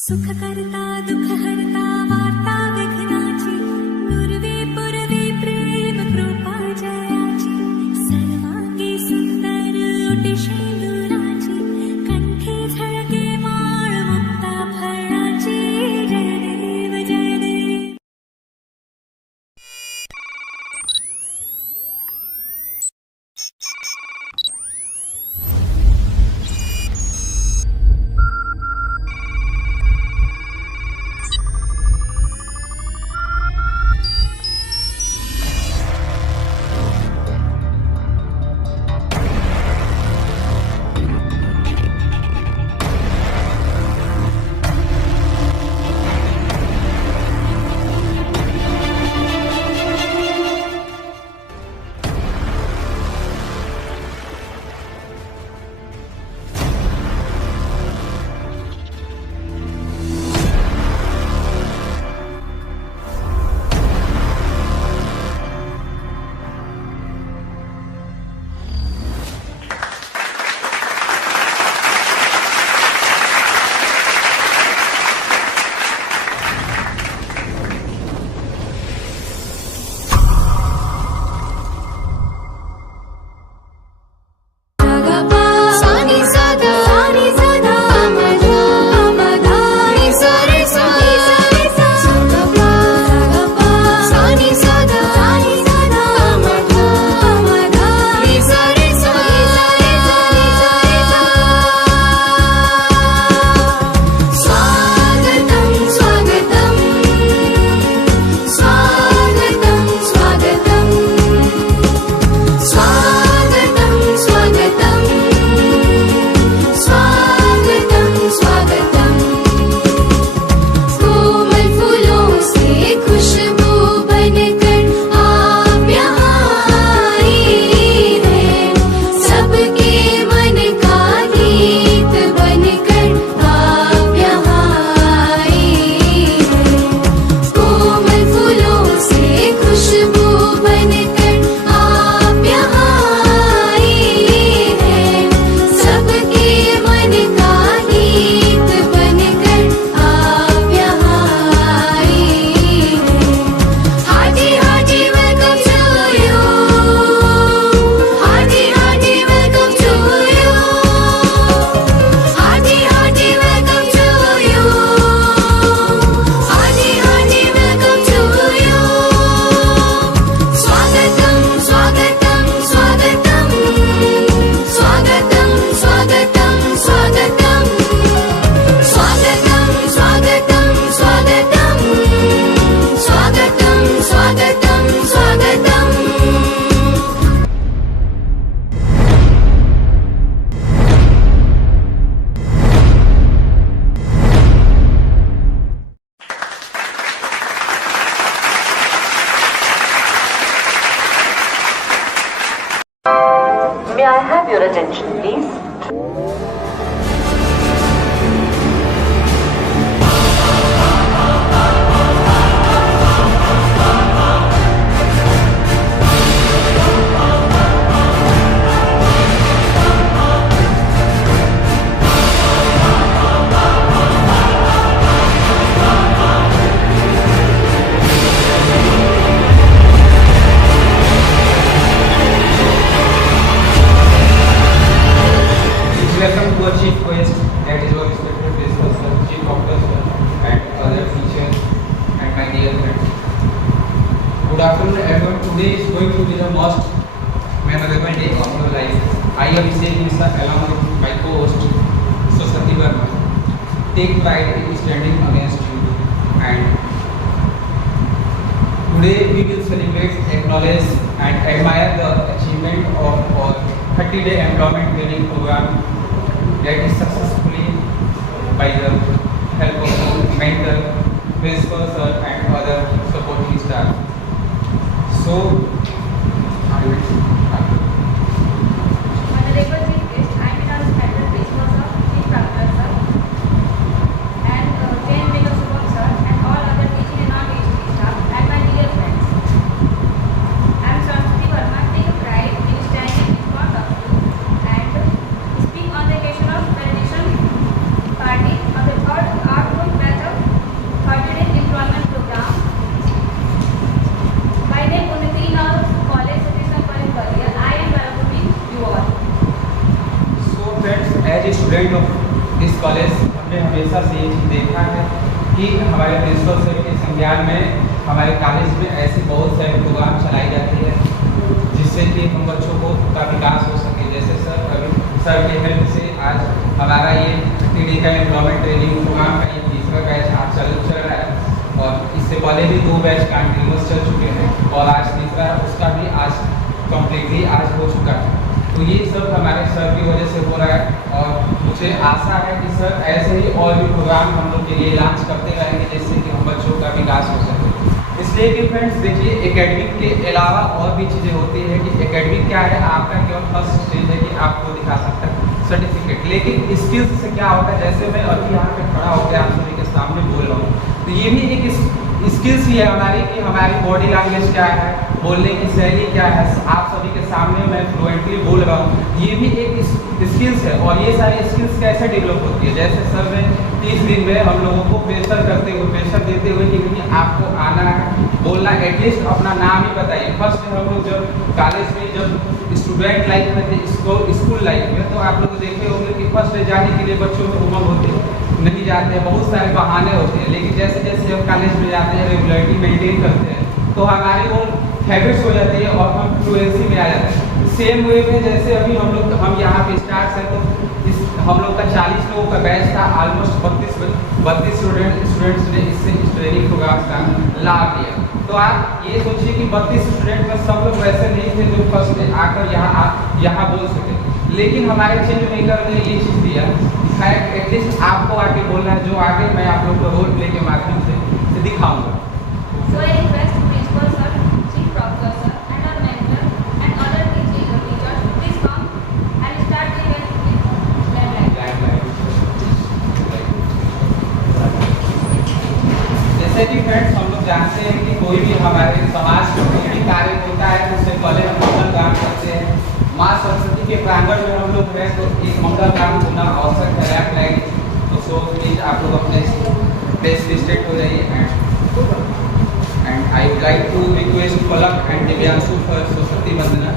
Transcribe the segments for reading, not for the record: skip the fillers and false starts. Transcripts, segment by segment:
सुख करता दुख हरता वार्ता विघ्नाची नुरवी पुरवी प्रेम कृपा जयाची सर्वांगी सुंदर ओटी शेंदुराची कंठी झळके माळ मुक्ता फळाची जय देव जय देव. May I have your attention, please? Welcome to our chief guest, that is our respected principal sir, chief doctor sir, and other teachers and my dear friends. Good afternoon everyone. Today is going to be the most memorable day of your life. I am Abhishek Mishra along with my co-host Saraswati Verma. Take pride in standing against you. And today we will celebrate, acknowledge and admire the achievement of our 30-day employment training program that is successfully by the help of our mentor, principal sir and other supporting staff. So, I will start. Honorable Chief Guest, I am our respected principal sir, chief doctor sir, and Jain Mega Subham sir, and all other teaching and non-teaching staff, and my dear friends. I am Saraswati Verma, take pride in standing in front of you and speak on the occasion of graduation party of the 3rd Art Group हमेशा से ये चीज़ देखा है कि हमारे principal sir के संज्ञान में हमारे कॉलेज में ऐसे बहुत सारे प्रोग्राम चलाई जाती है जिससे कि हम बच्चों को का विकास हो सके। जैसे सर के हेल्प से आज हमारा ये 30 डे का एम्प्लॉयमेंट ट्रेनिंग प्रोग्राम का ये तीसरा बैच आज चल रहा है और इससे पहले भी 2 बैच कंटिन्यूस चल चुके हैं और आज तीसरा उसका भी आज कम्प्लीटली आज हो चुका है। तो ये सब हमारे सर की वजह से हो रहा है और मुझे आशा है कि सर ऐसे ही और भी प्रोग्राम हम लोग के लिए लॉन्च करते रहेंगे जिससे कि हम बच्चों का विकास हो सके। इसलिए कि फ्रेंड्स देखिए एकेडमिक के अलावा और भी चीज़ें होती है कि एकेडमिक क्या है, आपका केवल फर्स्ट स्टेज है कि आपको दिखा सकता है सर्टिफिकेट, लेकिन स्किल्स से क्या होता है, जैसे मैं अभी यहाँ पे खड़ा होकर आप सभी के सामने बोल रहा हूँ तो ये भी एक स्किल्स ही है हमारी कि हमारी बॉडी लैंग्वेज क्या है, बोलने की शैली क्या है, आप सभी के सामने मैं फ्लुएंटली बोल रहा हूँ, ये भी एक स्किल्स है। और ये सारी स्किल्स कैसे डेवलप होती है, जैसे सर ने 30 दिन में हम लोगों को प्रेशर देते हुए कि नहीं आपको आना है बोलना, एटलीस्ट अपना नाम ही बताइए। फर्स्ट हम लोग जब कॉलेज में जब स्टूडेंट लाइफ में थे, स्कूल लाइफ में, तो आप लोग देखे होंगे कि फर्स्ट डे जाने के लिए बच्चों में उमंग होती है, नहीं जाते हैं, बहुत सारे बहाने होते हैं। लेकिन जैसे जैसे हम कॉलेज में जाते हैं, रेगुलरिटी मेंटेन करते हैं तो हमारी वो हैबिट्स हो जाती है और हम फ्लुएंसी में आ जाते हैं। सेम वे में जैसे अभी हम यहाँ पे स्टार्ट है तो हम लोग का 40 लोगों का बैच था, ऑलमोस्ट 32 स्टूडेंट्स ने इससे इस ट्रेनिंग प्रोग्राम का लाभ लिया। तो आप ये सोचिए कि 32 स्टूडेंट में सब लोग वैसे नहीं थे जो फर्स्ट डे आकर यहाँ बोल सके, लेकिन हमारे चेंज मेकर ने ये चीज़ दिया है एटलीस्ट आपको आगे बोलना है, जो आगे मैं आप लोग को रोल प्ले के माध्यम से दिखाऊंगा। So I request principal sir, chief professor sir, and our mentor and other teachers to please come and start the event with landline. जैसे कि फ्रेंड्स हम लोग जानते हैं कि कोई भी हमारे समाज में कोई भी कार्य होता है उससे पहले हम मंगल काम करते हैं। माँ सरस्वती के प्रांगण में हम लोग हैं तो एक मंगल काम होना आवश्यक है। लाइक तो सो प्लीज आप लोग अपने प्लेस लिस्टेड हो जाइए and I would like to request Palak and Divyanshu for Saraswati Vandana.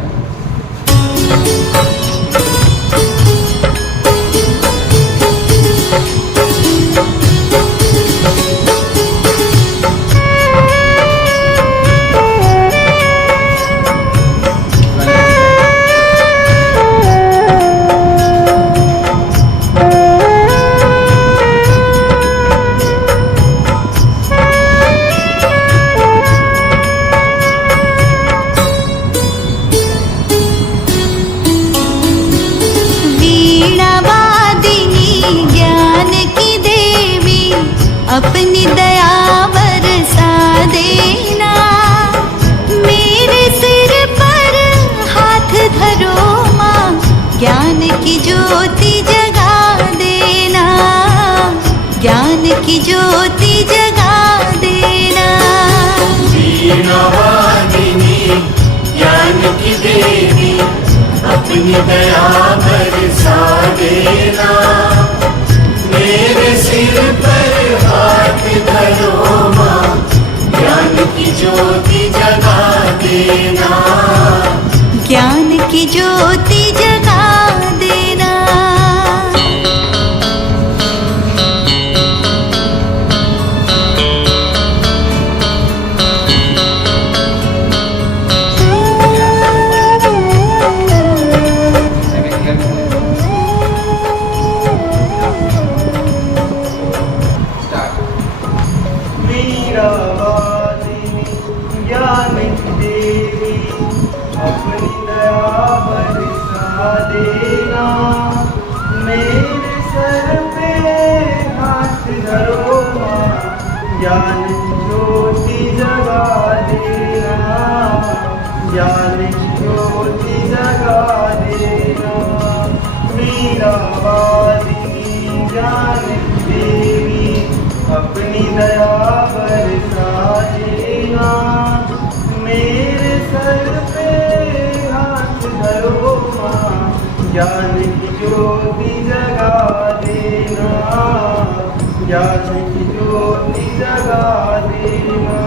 अपनी दया बरसा देना, मेरे सिर पर हाथ धरो माँ, ज्ञान की ज्योति जगा देना, ज्ञान की ज्योति जगा देना। वीणा वादिनी ज्ञान की देवी, अपनी दया बरसा देना, मेरे सिर पर हाथ धरो माँ, ज्ञान की ज्योति जगा देना, ज्ञान की ज्योति जगा देना। ज्ञान की देवी, अपनी दया बरसा देना, मेरे सर पे हाथ धरो माँ, ज्ञान की ज्योति जगा देना, ज्ञान की ज्योति जगा देना। मीरा वादिनी ज्ञान की देवी, अपनी दया बरसा देना, मेरे सर पे हाथ धरो माँ, ज्ञान की ज्योति जगा देना, ज्ञान की ज्योति जगा देना।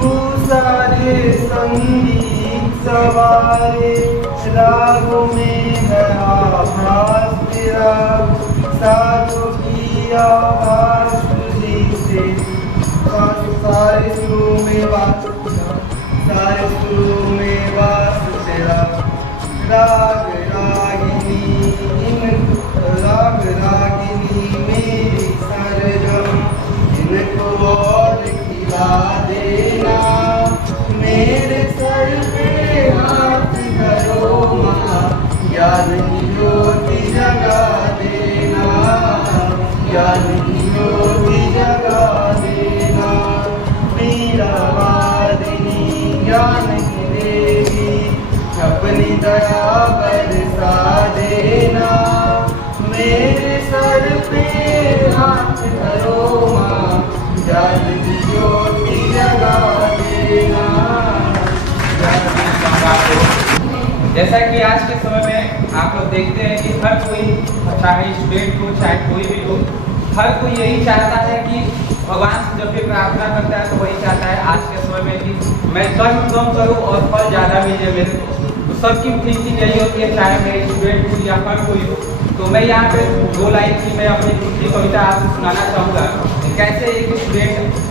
तू सारे संगीत सवारे रागों में है आभास तेरा, साधु की आवाज तुझी से सारे सुरों में वास सारे सुरों में वास तेरा राग रागिनी मेरी सरगम इनको और खिला देना मेरे सर पे हाथ धरो माँ ज्ञान की ज्योति जगा देना ज्ञान की ज्योति जगा देना मीरा वादिनी ज्ञान की देवी अपनी दया बरसा देना मेरे सर पे हाथ धरो माँ ज्ञान की ज्योति जगा देना। जैसा कि आज के समय में आप लोग देखते हैं कि हर कोई, चाहे स्टूडेंट हो चाहे कोई भी हो, हर कोई यही चाहता है कि भगवान से जब भी प्रार्थना करता है तो वही चाहता है आज के समय में कि मैं कर्म कम करूं और फल ज़्यादा मिले मेरे को। तो सबकी थिंकिंग यही होती है, चाहे मैं स्टूडेंट हूँ या हर कोई हो। तो मैं यहाँ पे 2 लाइन की मैं अपनी खुद की कविता आपसे सुनाना चाहूँगा। कैसे एक स्टूडेंट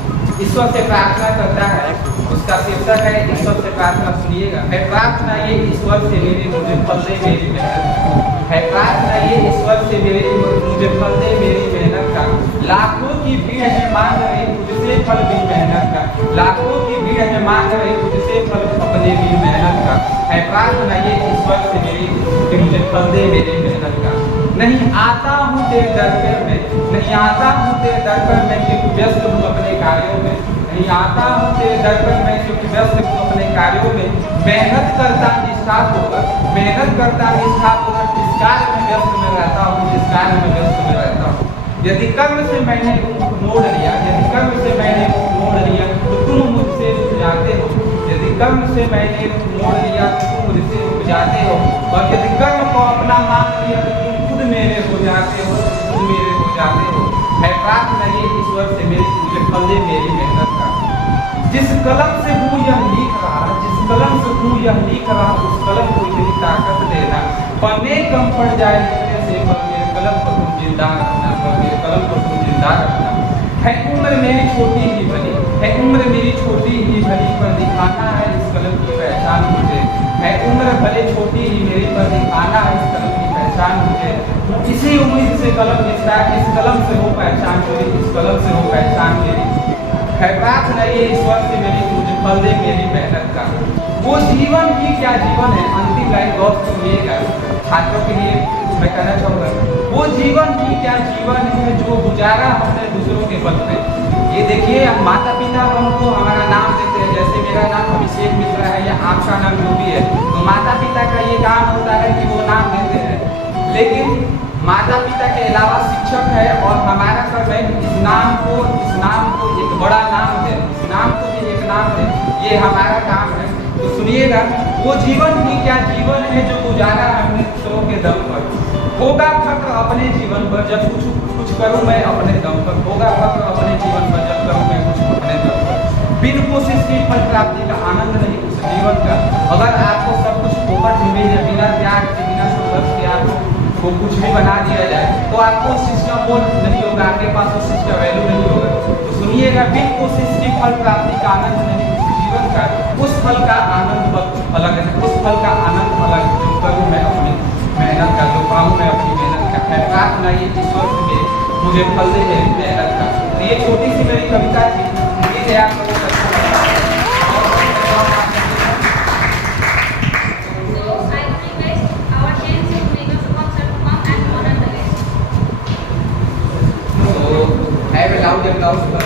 ईश्वर से प्रार्थना करता है, उसका शीर्षक है ईश्वर से प्रार्थना। सुनिएगा। है प्रार्थना ये ईश्वर से मेरी मुझे फल दे मेरी मेहनत, है प्रार्थना ये ईश्वर से मेरी मुझे फल दे मेरी मेहनत का। लाखों की भीड़ है मांग रही मुझसे फल भी मेहनत का, लाखों की भीड़ है मांग रही मुझसे फल अपने भी मेहनत का। है प्रार्थना ये ईश्वर से मेरी कि मुझे फल दे मेरी मेहनत का। नहीं आता हूँ तेरे दर पर मैं, नहीं आता हूँ तेरे दर पर मैं क्योंकि व्यस्त हूँ अपने कार्यों में, नहीं आता हूँ तेरे दर पर मैं क्योंकि व्यस्त हूँ अपने कार्यों में। मेहनत करता निष्ठापूर्वक, मेहनत करता निष्ठापूर्वक जिस कार्य में व्यस्त में रहता हूँ, जिस कार्य में व्यस्त में रहता हूँ। यदि कर्म से मैंने मुख मोड़ लिया, यदि कर्म से मैंने मुख मोड़ लिया तो तुम मुझसे उपजाते हो, यदि कर्म से मैंने मुख मोड़ लिया तो तुम मुझसे उपजाते हो। और यदि कर्म को अपना मान लिया तो तुम खुद मेरे हो जाते हो, खुद मेरे हो जाते हो। है प्रार्थना ये ईश्वर से मेरी मुझे फल दे मेरी मेहनत का। जिस कलम से हूँ यह लिख रहा, जिस कलम से हूँ यह लिख रहा, उस कलम को मेरी ताकत देना। पन्ने कम पड़ जाए लिखने से पर मेरे कलम को तुम जिंदा रखना, पर मेरे कलम को तुम जिंदा रखना। है उम्र मेरी छोटी ही भली, है उम्र मेरी छोटी ही भली पर दिखाना है इस कलम की पहचान मुझे। है उम्र भले छोटी ही मेरी पर दिखाना है इस कलम की पहचान मुझे। इसी उम्मीद से कलम लिखता है, इस कलम से हो पहचान मेरी, इस कलम से हो पहचान मेरी। है प्रार्थना ये ईश्वर से मेरी मुझे फल दे मेरी मेहनत का। वो जीवन ही क्या जीवन है, अंतिम लाइन गौर सुनिएगा छात्रों के लिए मैं कहना चाहूँगा। वो जीवन ही क्या जीवन है जो गुजारा हमने दूसरों के बल पे। ये देखिए माता पिता हमको हमारा नाम देते हैं, जैसे मेरा नाम अभिषेक मिश्रा है या आपका नाम जो भी है, तो माता पिता का ये काम होता है कि वो नाम देते हैं। लेकिन माता पिता के अलावा शिक्षक है और हमारा कर्म है इस नाम को एक बड़ा नाम है, इस नाम को भी एक नाम है, ये हमारा काम है। तो सुनिएगा, वो जीवन ही क्या जीवन है जो गुजारा हमने दूसरों के दम पर। होगा फक्र अपने जीवन पर जब कुछ करूँ मैं अपने दम पर, होगा फक्र अपने जीवन पर जब करूँ मैं कुछ अपने दम पर। बिन कोशिश की फल प्राप्ति का आनंद नहीं उस जीवन का। अगर आपको सब कुछ फोकट में या बिना त्याग के बिना संघर्ष के आपको कुछ भी बना दिया जाए तो आपको उस चीज का मोल नहीं होगा, आपके पास उस चीज का वैल्यू नहीं होगा। तो सुनिएगा, बिन कोशिश की फल प्राप्ति का आनंद नहीं उस जीवन का, उस फल का आनंद अलग है, उस फल का आनंद अलग जो करूँ मैं अपनी मेहनत का, जो पाऊँ मैं अपनी मेहनत का। है प्रार्थना ये ईश्वर से मेरे मुझे फल दे मेरी मेहनत का। तो ये छोटी सी मेरी कविता थी, उम्मीद है आप लोगों को loud and loud.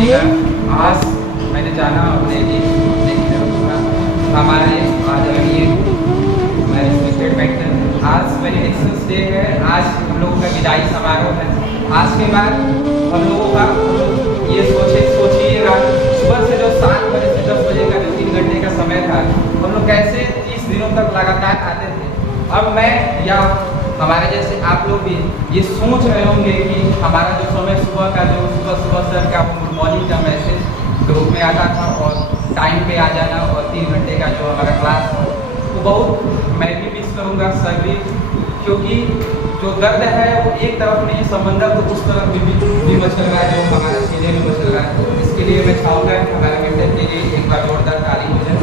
समझिएगा, आज मैंने जाना अपने लिए हमारा ये आज ये आज वेलिडेक्शंस डे है। आज हम लोगों का विदाई समारोह है। आज के बाद हम लोगों का ये सोचिएगा सुबह से जो 7 बजे से 10 बजे का जो 3 घंटे का समय था, हम लोग कैसे 30 दिनों तक लगातार आते थे। अब मैं या हमारे जैसे आप लोग भी ये सोच रहे होंगे कि हमारा जो समय सुबह का जो सुबह सर का गुड मॉर्निंग का मैसेज ग्रुप में आता था और टाइम पे आ जाना और 3 घंटे का जो हमारा क्लास था, तो बहुत मैं भी मिस करूँगा सर भी, क्योंकि जो दर्द है वो एक तरफ नहीं, समंदर तो उस तरफ भी मचल रहा है जो हमारा सीने में मचल रहा है। तो इसके लिए मैं चाहूँगा कि हमारे मेंटर के लिए एक बार जोरदार ताली हो जाए।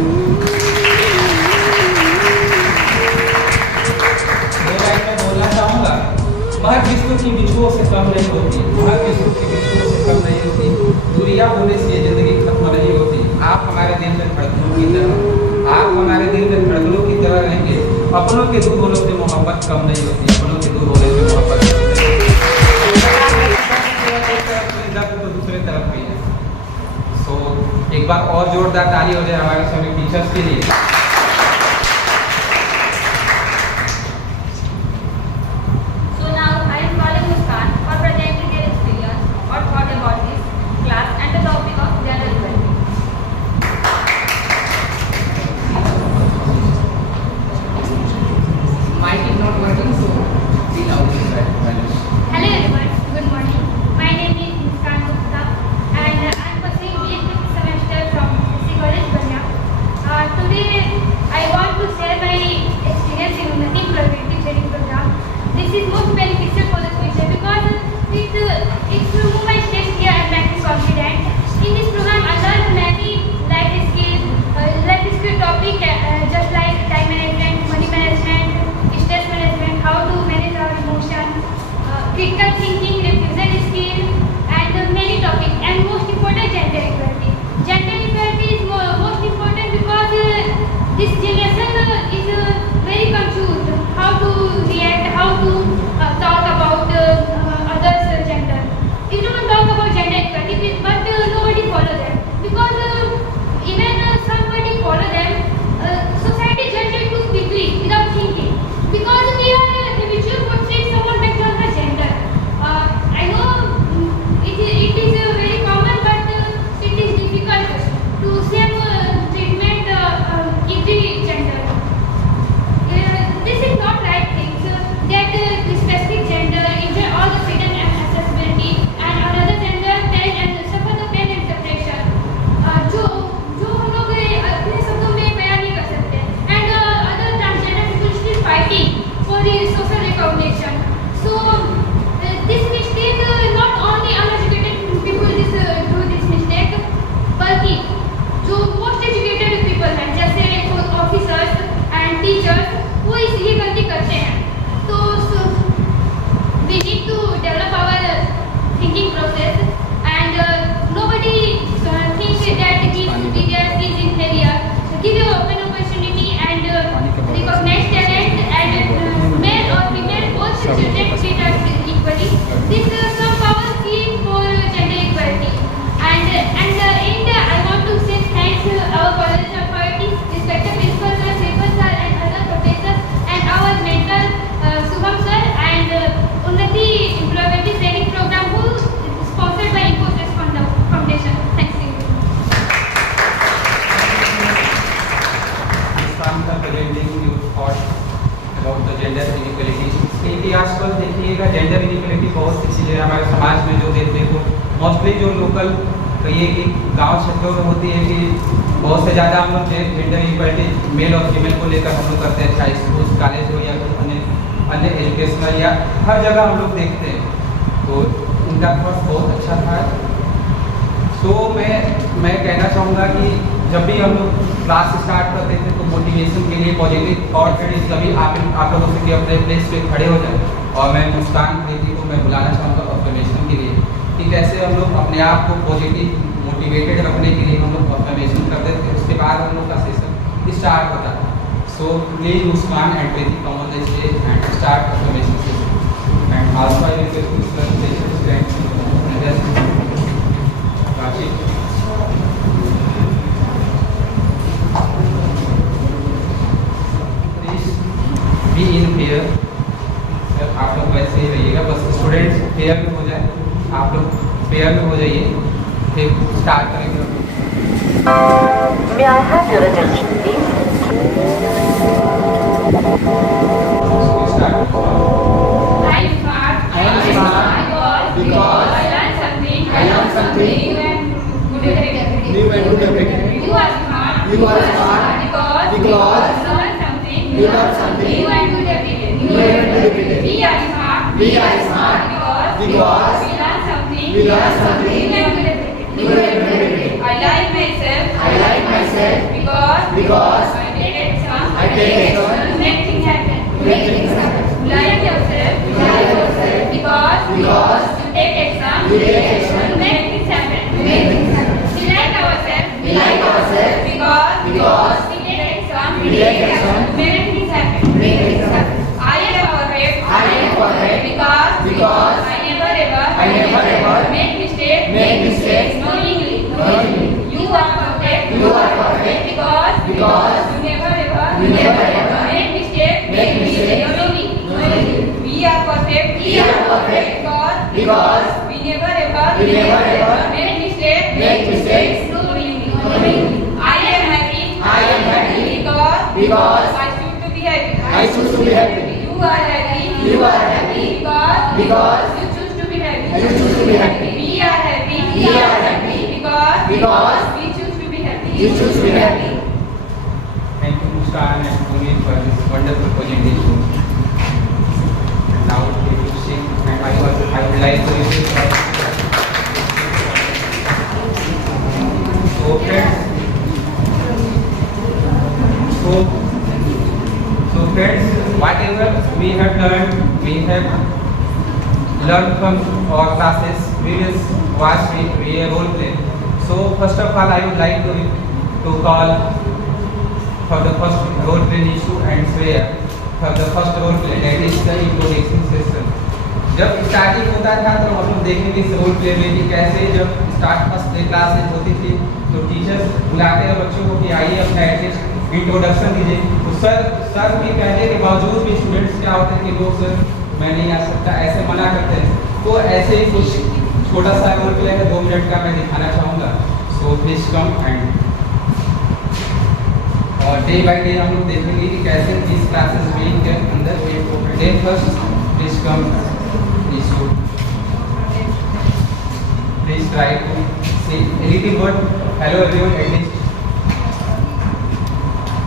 मैं बोलना चाहूँगा, महाविश्व की विश्वों से कम नहीं होती, महाविश्व की विश्वों से कम नहीं होती, दूरियां होने से ये जिंदगी खत्म नहीं होती। आप हमारे दिल में धड़कनों की तरह, आप हमारे दिल में धड़कनों की तरह रहेंगे। अपनों के दूर होने से मोहब्बत कम नहीं होती, अपनों के दूर होने से मोहब्बत कम नहीं होती, तो दूसरे तरफ भी है। सो एक बार और जोरदार ताली हो जाए हमारे सभी टीचर्स के लिए। इतिहास पर देखिएगा, जेंडर इनइक्वलिटी बहुत सी चीज़ें हमारे समाज में जो देखने को मोस्टली जो लोकल कहिए कि गांव क्षेत्रों में होती है कि बहुत से ज़्यादा हम लोग जेंडर इक्वलिटी मेल और फीमेल को लेकर हम लोग करते हैं, चाहे स्कूल कॉलेज हो या अन्य एजुकेशनल या हर जगह हम लोग देखते हैं। तो उनका थॉट बहुत अच्छा था। सो मैं कहना चाहूँगा कि जब भी हम लोग क्लास स्टार्ट करते थे तो मोटिवेशन के लिए पॉजिटिव थॉट कभी आप लोगों से अपने प्लेस पे खड़े हो जाए। और मैं मुस्कान प्रीति को मैं बुलाना चाहूँगा ऑब्जर्वेशन के लिए कि कैसे हम लोग अपने आप को पॉजिटिव मोटिवेटेड रखने के लिए हम लोग ऑब्जर्वेशन करते थे। उसके बाद हम लोग का सेशन स्टार्ट होता था। So please Muskaan and Preeti come on the stage and start observation session and also I request to students pair में हो जाए, आप लोग पेयर में हो जाइए, फिर स्टार्ट करेंगे। May I have your attention, please? Start I am smart. Because I learned something. New and good every day. New and good every day. You are smart. You are smart. Because Because you learn something. you learn something. New and good every day. New and good every day. We are smart. We are smart. Because we learn something. we learn something. New and good every day. New and good every day. I like myself. I like myself Because because I take exam. I take exam. To make things happen. make things happen. Like yourself. Like yourself. Because Because you take exam. you take exam. To make things happen. Make things happen. We like ourselves. We like ourselves. Because Because we take exam. we take exam. To make things happen. Make things happen. I am perfect. I am perfect. Because I never ever make mistakes. Knowingly. You are perfect. You are perfect. Because Because you never ever make mistakes. Knowingly. We are perfect. We are perfect. Because we never ever make mistakes. Knowingly. I am happy. Because I choose to be happy. I choose to be happy. You are happy. You are happy. Because you choose to be happy. You choose to be happy. We are happy. We are happy. Because we choose to be happy. You choose to be happy. Thank you, Muskan and Puneet, for this wonderful presentation. And now we will sing, and I would like to receive so friends, so friends, whatever we have learned from our classes, we will watch a role play. So first of all, I would like to call for the first role play issue and Shreya for the first role play, that is the introduction session. जब starting होता था तो हम लोग देखेंगे इस role play में कि कैसे जब स्टार्ट फर्स्ट डे क्लासेस होती थी तो टीचर्स बुलाते हैं बच्चों को कि आइए अपना एटलीस्ट इंट्रोडक्शन दीजिए। तो सर भी कहने के बावजूद भी स्टूडेंट्स क्या होते हैं कि लोग सर मैं नहीं आ सकता ऐसे मना करते हैं। तो ऐसे ही कुछ छोटा सा रोल प्ले है 2 मिनट का मैं दिखाना चाहूँगा। सो प्लीज कम एंड और डे बाय डे हम लोग देखेंगे कि कैसे इस क्लासेस वीक के अंदर day first please come please two please try to say anything but hello everyone at least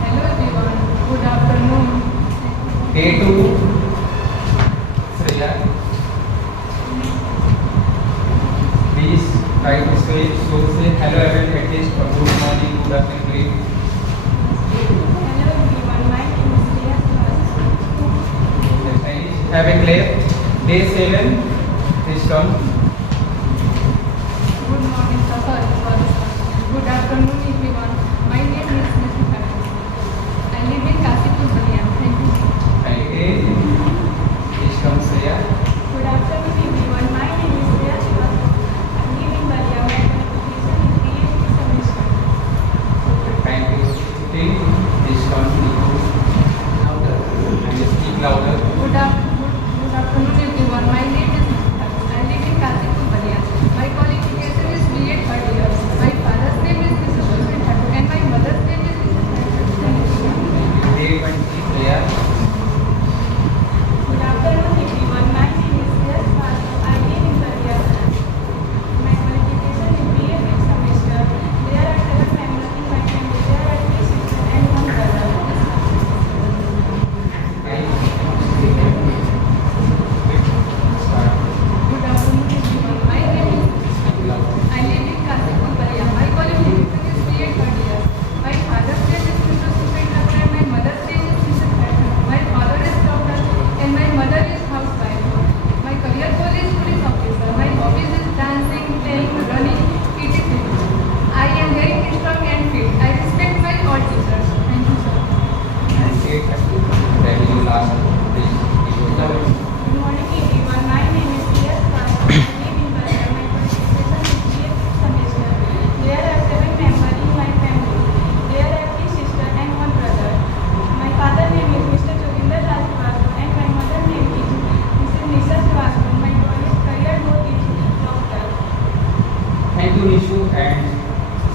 Hello everyone. Good afternoon. Day 2 Shreya please try to say hello everyone at least or good morning, good afternoon, great. Hello everyone. My name is Shreya Srivastava. Have a clap. Day 7 please come. Good morning, sir. Good afternoon, everyone. My name is Mr. Karan. I live in Kasipur, Baliya. Thank you. Again please come Shreya. Good afternoon, everyone. My name is Shreya Srivastava. I live in Baliya. My qualification is PhD semester. Thank you. Please come louder and speak louder. Good afternoon, everyone. My name is Mr. I live in Kasipur, Baliya. My qualification is B.Ed third year. My father's name is Mr.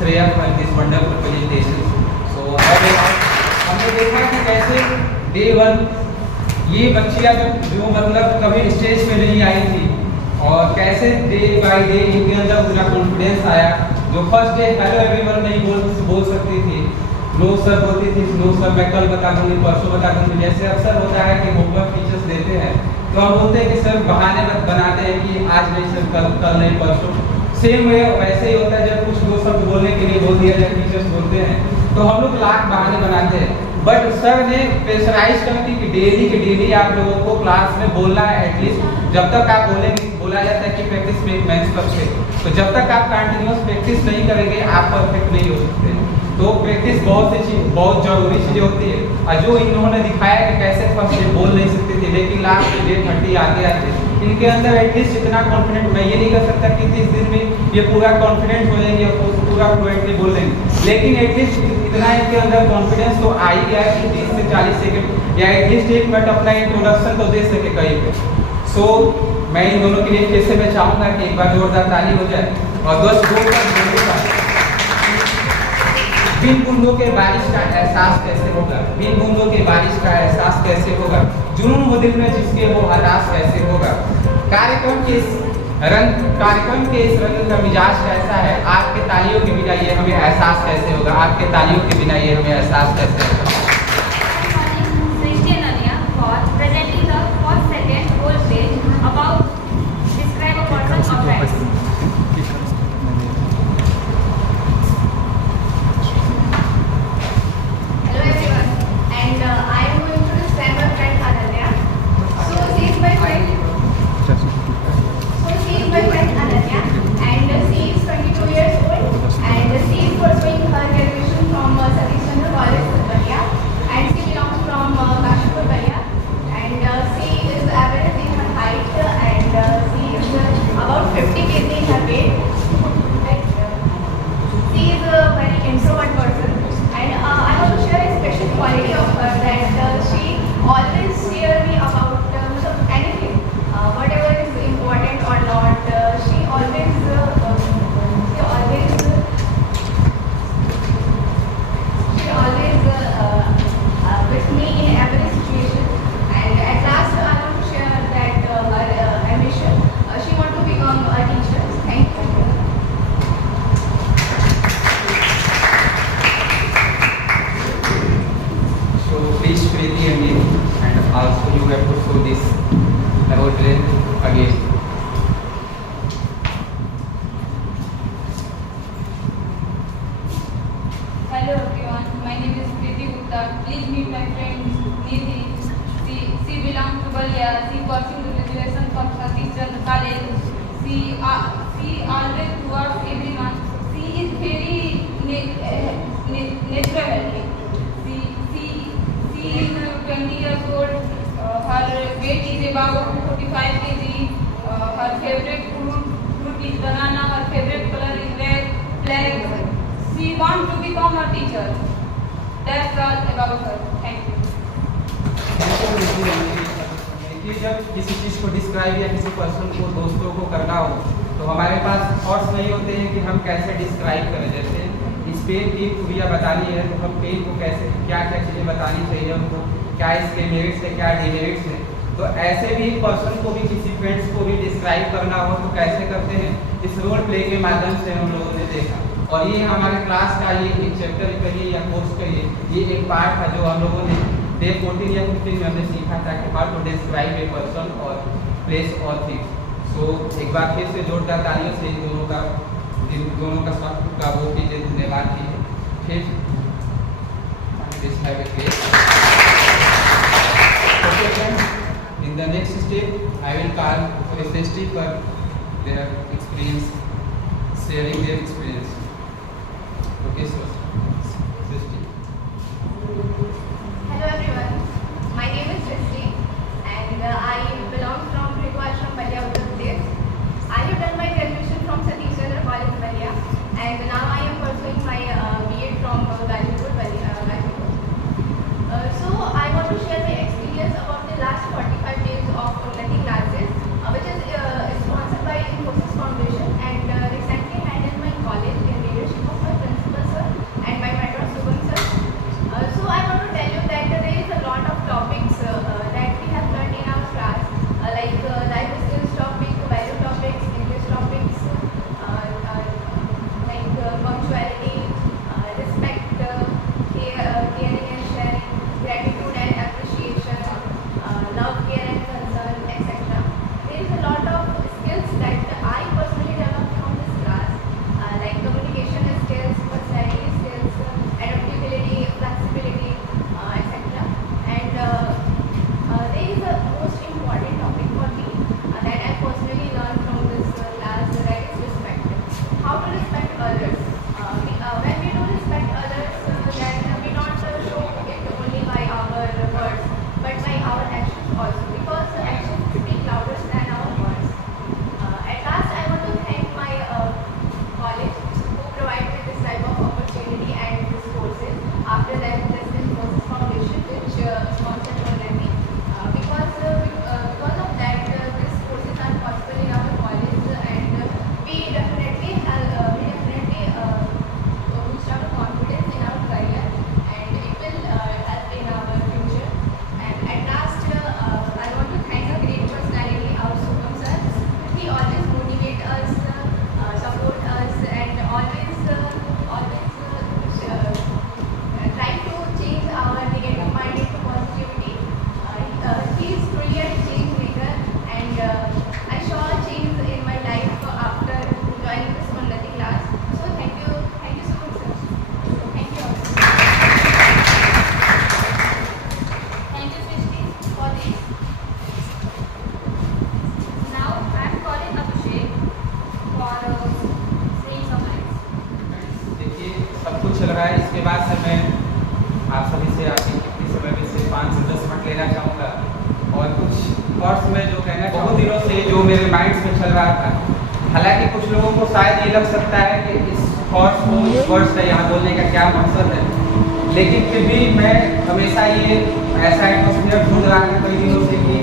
Shreya for this wonderful presentation. So हमने देखा कि कैसे day 1 ये बच्चियाँ जो मतलब कभी stage पे नहीं आई थी और कैसे डे बाय डे इनके अंदर पूरा कॉन्फिडेंस आया। जो फर्स्ट डे हेलो एवरीवन नहीं बोल सकती थी, नो सर बोलती थी, नो सर मैं कल बता दूंगी, परसों बता दूंगी। जैसे अक्सर होता है कि होमवर्क टीचर्स देते हैं तो हम बोलते हैं कि सर बहाने बनाते हैं कि आज नहीं सर, कल नहीं, परसों। सेम वैसे ही होता है जब कुछ दो शब्द बोलने के लिए बोल दिया जाए, टीचर्स बोलते हैं तो हम लोग लाख बहाने बनाते हैं। बट सर ने प्रेशराइज कर दी कि डेली आप लोगों को क्लास में बोलना है। एटलीस्ट जब तक आप बोलेंगे, बोला जाता है कि प्रैक्टिस मेक मैन परफेक्ट, तो जब तक आप कंटिन्यूअस प्रैक्टिस नहीं करेंगे आप परफेक्ट नहीं हो सकते। तो प्रैक्टिस बहुत जरूरी चीज़ होती है। और जो इन्होंने दिखाया कि कैसे फर्स्ट डे बोल नहीं सकते थे लेकिन लास्ट डे 30 आते इनके अंदर एटलीस्ट इतना कॉन्फिडेंट, मैं ये नहीं कर सकता कि 30 दिन में ये पूरा कॉन्फिडेंट हो जाएंगे और पूरा फ्लुएंटली बोल देंगे, लेकिन एटलीस्ट इतना इनके अंदर कॉन्फिडेंस तो आ ही गया कि 30 से 40 सेकंड या एटलीस्ट 1 मिनट अपना इंट्रोडक्शन तो दे सके कहीं पे। सो मैं इन दोनों के लिए फिर से मैं चाहूँगा कि एक बार जोरदार ताली हो जाए। और दोस्त बिन बूंदों के बारिश का एहसास कैसे होगा, बिन बूंदों के बारिश का एहसास कैसे होगा, जुनून वो दिल में जिसके वो हताश कैसे होगा। कार्यक्रम के इस रंग का मिजाज कैसा है, आपके तालियों के बिना ये हमें एहसास कैसे होगा, आपके तालियों के बिना ये हमें एहसास कैसे होगा। Srishti Ananya for presenting the first second whole page about describe a person of rights. Hello everyone, and I am going to describe my friend Ananya. So she is my friend. Ananya, and she is 22 years old, and she is pursuing her graduation from Satish Chandra College, Purbaria, and she belongs from Kashipur, Purbaria, and she is average in her height, and she is about 50 kg in her weight. She is a very introvert person, and I want to share a special quality of her that she always share me about anything, whatever is important or not. She always with me in every situation. And at last, I want to share that her ambition. She want to become a teacher. Thank you. So please Preeti again, and also you have to show this about it again. Hello everyone, my name is Preeti Gupta. Please meet my friend Nidhi. She belongs to Balia. She pursuing the graduation from Satish Chandra College. She always towards everyone. She is very naturally. She is 20 years old. Her weight is about 45 kg. Her favorite fruit is banana. Her favorite color is black. She wants to become a teacher. That's all about her. Thank you. कि जब किसी चीज़ को describe या किसी person को, दोस्तों को करना हो तो हमारे पास थॉट्स नहीं होते हैं कि हम कैसे डिस्क्राइब करें। जैसे इस पेन की खूबियाँ बतानी है तो हम पेन को कैसे, क्या क्या चीज़ें बतानी चाहिए हमको, क्या इसके मेरिट्स है, क्या डिमेरिट्स है। तो ऐसे भी पर्सन को भी, किसी फ्रेंड्स को भी डिस्क्राइब करना हो तो कैसे करते हैं, इस रोल प्ले के माध्यम से हम लोगों ने देखा। और ये हमारे क्लास का ये एक चैप्टर करिए या कोर्स करिए, ये एक पार्ट था जो हम लोगों ने डे 14 या 15 में हमने सीखा था कि how to describe a person और प्लेस और थिंग्स। सो एक बार फिर से जोरदार तालियों से इन दोनों का स्वागत का वो कीजिए, धन्यवाद कीजिए। फिर in the next step I will call Srishti for their experience, sharing their experience. Okay, so Srishti. Hello everyone, my name is Srishti, and I belong from Ashram, Balia, Uttar Pradesh. I have done my graduation from Satish Chandra College, Balia, and now I am pursuing my B.Ed from Gajipur, Balia. So I want to share my experience about the last 45 days of Unnati classes, which is sponsored by Infosys Foundation and recently held in my college in leadership of my principal. us, support us, and always try to change our negative mind into positivity. He is truly a change maker, and I saw a change in my life after joining this Unnati class. So thank you so much, sir. Thank you all. Thank you, Srishti, for this. Now I am calling Abhishek for saying some lines. देखिए सब कुछ चल रहा है, इसके बाद से मैं आप सभी से आपकी कितनी समय में से 5 से 10 मिनट लेना चाहूँगा और कुछ थॉट्स में जो कहना बहुत दिनों से जो मेरे माइंड्स में चल रहा था। हालांकि कुछ लोगों को शायद ये लग सकता है कि इस थॉट्स को इस वर्ड्स का यहाँ बोलने का क्या मकसद है, लेकिन फिर भी मैं हमेशा ये ऐसा एटमॉस्फेयर ढूंढ रहा था कई दिनों से कि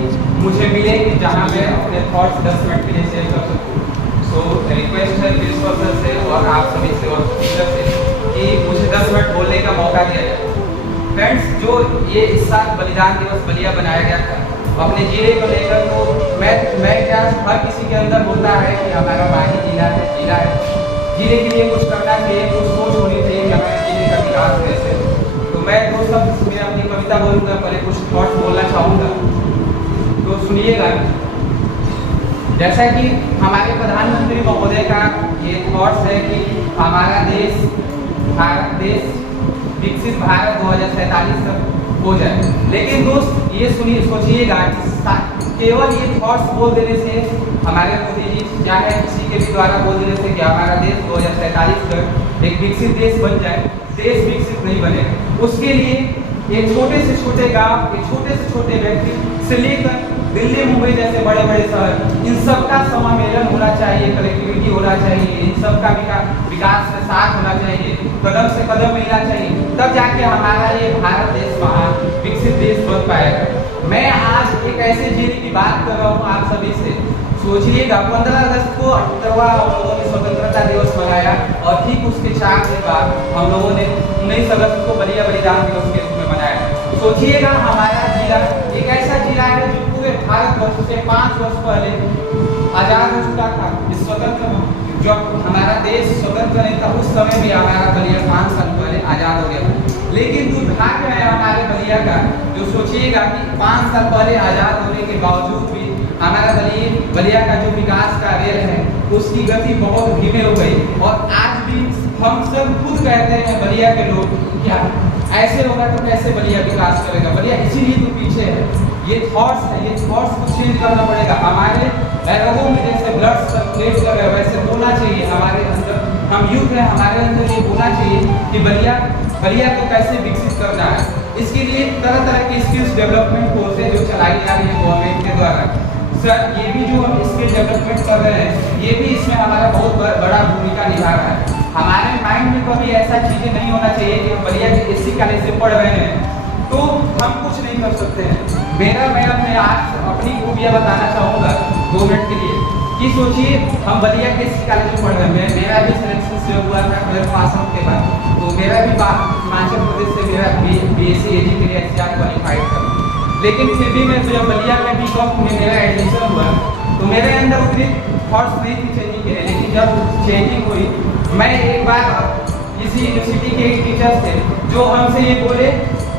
मुझे मिले कि जहाँ मैं अपने थॉट्स 10 मिनट के लिए शेयर कर सकूँ। सो रिक्वेस्ट है प्रिंसिपल से और आप सभी से और टीचर से कि मुझे 10 मिनट बोलने का मौका दिया जाए। फ्रेंड्स, जो ये इस साल बलिदान दिवस बलिया बनाया गया था, अपने जिले को लेकर तो मैं क्या हर किसी के अंदर होता है कि हमारा बागी जिला है, जिले के लिए कुछ करना चाहिए, कुछ सोच होनी चाहिए कि हमारे जिले का विकास कैसे हो। तो मैं दो शब्द में अपनी कविता बोलूँगा, पहले कुछ थॉट्स बोलना चाहूँगा, तो सुनिएगा। जैसा कि हमारे प्रधानमंत्री महोदय का ये थॉट्स है कि हमारा देश भारत देश विकसित भारत 2047 तक हो जाए, लेकिन दोस्त ये सुनिए सोचिएगा, केवल ये थॉट्स बोल देने से हमारे मोदी जी चाहे किसी के भी द्वारा बोल देने से कि हमारा देश 2047 तक एक विकसित देश बन जाए, देश विकसित नहीं बनेगा। उसके लिए एक छोटे से छोटे गांव, एक छोटे से छोटे व्यक्ति से लेकर दिल्ली मुंबई जैसे बड़े बड़े शहर, इन सबका समामेलन होना चाहिए, कनेक्टिविटी होना चाहिए, इन सबका विकास से साथ होना चाहिए, कदम से कदम मिलना चाहिए, तब जाके हमारा ये भारत देश महान विकसित देश बन पाएगा। मैं आज एक ऐसे जिले की बात कर रहा हूँ आप सभी से। सोचिएगा 15 अगस्त को 78वां हम लोगों ने स्वतंत्रता दिवस मनाया और ठीक उसके 4 दिन बाद हम लोगों ने 19 अगस्त को बलिया बलिदान दिवस के रूप में मनाया। सोचिएगा हमारा जिला एक ऐसा जिला है जो पूरे भारतवर्ष से 5 वर्ष पहले आजाद हो चुका था। इस स्वतंत्र जब हमारा देश स्वतंत्र नहीं था उस समय भी हमारा बलिया 5 साल पहले आजाद हो गया था, लेकिन दुर्भाग्य है हमारे बलिया का, जो सोचिएगा कि 5 साल पहले आजाद होने के बावजूद भी हमारा बलिया का जो विकास का रेल है उसकी गति बहुत धीमे हो गई। और आज भी हम सब खुद कहते हैं बलिया के लोग क्या ऐसे होगा तो कैसे बलिया विकास करेगा, बलिया इसीलिए तो पीछे है। ये थॉट्स है, ये थॉट्स को चेंज करना पड़ेगा। हमारे लोगों में जैसे ब्लड सर्कुलेट कर रहा है वैसे होना चाहिए हमारे अंदर, हम यूथ हैं हमारे अंदर ये होना चाहिए कि बलिया को कैसे विकसित करना है। इसके लिए तरह तरह की स्किल्स डेवलपमेंट कोर्सेज जो चलाई जा रही है गवर्नमेंट के द्वारा। सर ये भी जो हम स्किल डेवलपमेंट कर रहे हैं ये भी इसमें हमारा बहुत बड़ा भूमिका निभा रहा है। हमारे माइंड में कभी ऐसा चीज़ें नहीं होना चाहिए कि हम बलिया के एससी कॉलेज से पढ़ रहे हैं तो हम कुछ नहीं कर सकते हैं। मैं अपने आज अपनी खूबियाँ बताना चाहूँगा 2 मिनट के लिए कि सोचिए हम बलिया के एससी कॉलेज में पढ़ रहे हैं। मेरा भी सिलेक्शन से हुआ था 12 पास आउट के बाद, तो मेरा भी हिमाचल प्रदेश से मेरा BSc AG के लिए एग्जाम क्वालिफाइड था, लेकिन फिर भी मैं जब बलिया में B.Com में मेरा एडमिशन हुआ तो मेरे अंदर उतनी थॉट्स नहीं थी चेंजिंग के लिए। लेकिन जब चेंजिंग हुई मैं एक बार इसी यूनिवर्सिटी के एक टीचर थे जो हमसे ये बोले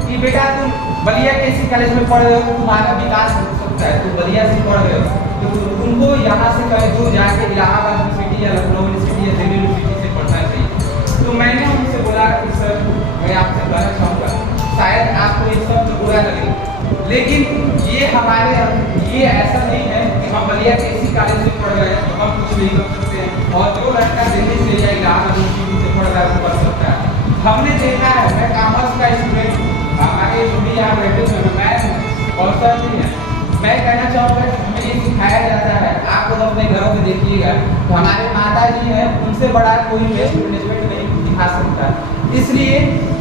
कि बेटा तुम बलिया के इसी कॉलेज में पढ़ रहे हो, तुम्हारा विकास हो सकता है, तुम बलिया से पढ़ रहे हो तो तुमको यहाँ से कहीं दूर जाके इलाहाबाद यूनिवर्सिटी या लखनऊ यूनिवर्सिटी या दिल्ली यूनिवर्सिटी से पढ़ना चाहिए। तो मैंने उनसे बोला कि सर मैं आपसे कहना चाहूँगा शायद आपको ये सब बुरा लगे, लेकिन ये ऐसा नहीं है कि हम बलिया के इसी कॉलेज से पढ़ रहे हैं तो हम कुछ नहीं कर सकते हैं, और जो लड़का दिल्ली से या इलाहाबाद यूनिवर्सिटी से पढ़ रहा है वो कर सकता है। हमने देखा है, मैं कॉमर्स का स्टूडेंट हूँ, हमारे जो भी यहाँ बैठे हुए मैं और सर भी हैं। मैं कहना चाहूँगा कि हमें ये सिखाया जाता है, आप लोग अपने घरों में देखिएगा तो हमारे माता जी हैं उनसे बड़ा कोई वेस्ट मैनेजमेंट नहीं दिखा सकता, इसलिए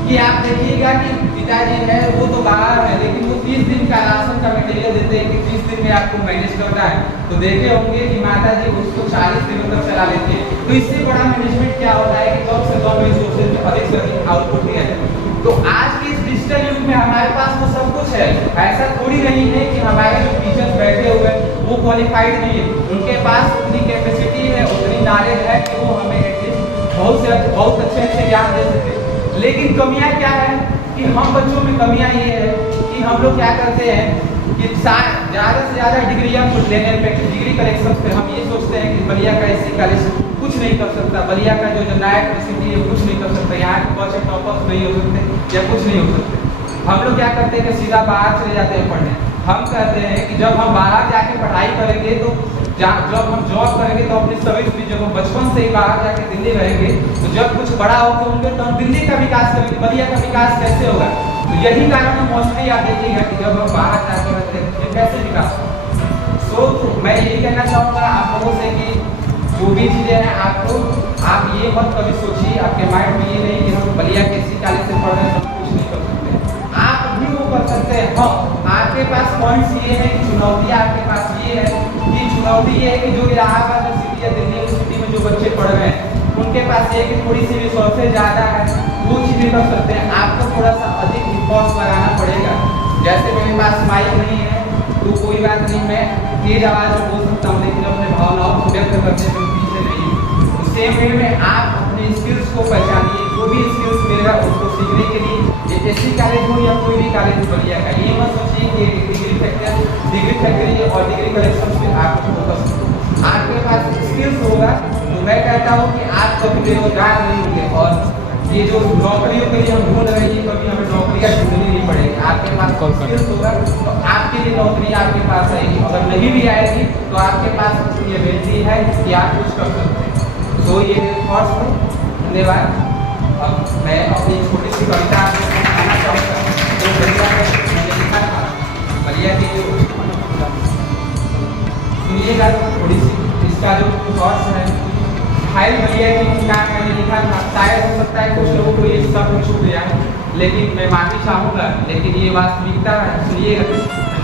कि आप देखिएगा कि पिताजी है वो तो बाहर है लेकिन वो 30 दिन का राशन का मटेरियल देते हैं कि 30 दिन में आपको मैनेज करना है। तो देखे होंगे कि माता जी उसको 40 दिनों तक चला लेते हैं। तो इससे बड़ा मैनेजमेंट क्या होता है कि कम से कम रिसोर्सेज में अधिक से अधिक आउटपुट दिया जाए। तो आज के इस डिजिटल युग में हमारे पास तो सब कुछ है, ऐसा थोड़ी नहीं है कि हमारे जो टीचर्स बैठे हुए हैं वो क्वालिफाइड नहीं है, उनके पास उतनी कैपेसिटी है, कमियां क्या है कि हम बच्चों में कमियां ये है कि हम लोग क्या करते हैं कि ज़्यादा से ज़्यादा डिग्री हम कुछ लेने पे डिग्री कलेक्शन पे हम ये सोचते हैं कि बलिया का ऐसी कॉलेज कुछ नहीं कर सकता, बलिया का जो नायक यूनिवर्सिटी है कुछ नहीं कर सकता, यहाँ के बच्चे टॉपर्स नहीं हो सकते या कुछ नहीं हो सकते। हम लोग क्या करते हैं कि सीधा बाहर चले जाते हैं पढ़ने। हम कहते हैं कि जब हम बाहर जाके पढ़ाई करेंगे तो जब हम जॉब करेंगे तो अपने सभी चीज़ जब हम बचपन से ही बाहर जाके दिल्ली रहेंगे तो जब कुछ बड़ा होकर होंगे तो हम दिल्ली का विकास करेंगे, बलिया का विकास कैसे होगा। तो यही कारण हम मोस्टली आप देखिएगा कि जब हम बाहर जाकर रहते हैं तो कैसे विकास होगा। तो मैं यही कहना चाहूँगा आप लोगों से कि जो भी चीज़ें हैं आपको आप ये मत कभी सोचिए, आपके माइंड में ये नहीं कि हम बलिया के इसी कॉलेज से पढ़ रहे हैं हम कुछ नहीं कर सकते। आप भी वो कर सकते हैं। हाँ, आपके पास पॉइंट्स ये है कि चुनौतियाँ आपके पास ये है कि चुनौती ये है कि जो इलाहाबाद यूनिवर्सिटी या दिल्ली यूनिवर्सिटी में जो बच्चे पढ़ रहे हैं उनके पास ये है कि थोड़ी सी रिसोर्सेज ज़्यादा है, वो चीज़ें कर सकते हैं। आपको थोड़ा सा अधिक इफोर्ट्स लगाना पड़ेगा। जैसे मेरे पास माइक नहीं है तो कोई बात नहीं, मैं तेज आवाज़ में बोल सकता हूँ लेकिन अपने भावनाओं को व्यक्त करने में पीछे नहीं हूँ। तो सेम वे में आप अपने स्किल्स को पहचानिए, जो भी स्किल्स मिलेगा उसको सीखने के लिए एससी कॉलेज हो या कोई भी कॉलेज हो बलिया का, ये मत सोचिए कि डिग्री फैक्ट्री और डिग्री कलेक्शन पे आपको फोकस करो। आपके पास स्किल्स होगा तो मैं कहता हूँ कि आप कभी बेरोजगार नहीं होंगे। और ये जो नौकरियों के लिए हम ढूंढ रहे हैं कभी हमें नौकरियाँ ढूंढनी नहीं पड़ेगी। आपके पास स्किल्स होगा तो आपके लिए नौकरी आपके पास आएगी, अगर नहीं भी आएगी तो आपके पास ये एबिलिटी है कि आप कुछ कर सकते हैं। तो ये मेरे थॉट्स थे, धन्यवाद। अब मैं अपनी छोटी सी कविता आपको सुनाना चाहूँगा जो बलिया मैंने लिखा था। बलिया के जो सुनिएगा थोड़ी सी इसका जो थॉट्स है। फाइल बलिया की मुस्कान मैंने लिखा था, शायद हो सकता है कुछ लोगों को ये सब छूट गया है लेकिन मैं माफी चाहूँगा, लेकिन ये वास्तविकता है। सुनिएगा,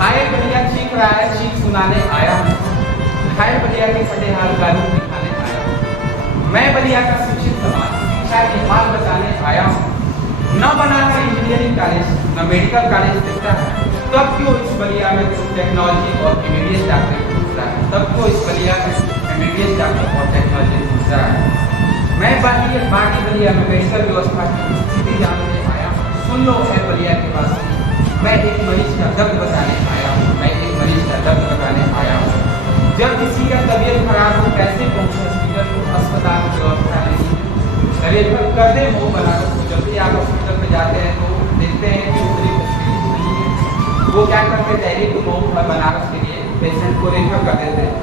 हाय बलिया चीख रहा है, चीख सुनाने आया हूँ, हाय बलिया के फटे हाल कानून दिखाने आया हूँ। मैं बलिया का शिक्षित समाज शिक्षा की हाल बताने आया हूँ। न बना है इंजीनियरिंग कॉलेज न मेडिकल कॉलेज दिखता है, तब क्यों इस बलिया में टेक्नोलॉजी और इमीडिएट डॉक्टर घुस रहा है, तब क्यों इस बलिया में इमीडिएट डॉक्टर और टेक्नोलॉजी घुस रहा है। मैं बागी बलिया में मेडिकल व्यवस्था की स्थिति जानने आया हूँ। सुन लो है बलिया के पास, मैं एक मरीज का दर्द बताने आया हूँ, मैं एक मरीज का दर्द बताने आया हूँ। जब किसी का तबीयत खराब हो कैसे पहुँचे हॉस्पिटल को, अस्पताल की व्यवस्था नहीं है। रेफर कर दे वो बनारस को, जब भी आप हॉस्पिटल में जाते हैं तो देखते हैं कि उसकी फैसिलिटी नहीं है। वो क्या करते हैं, दिल्ली टू मऊ बनारस के लिए पेशेंट को रेफर कर देते हैं।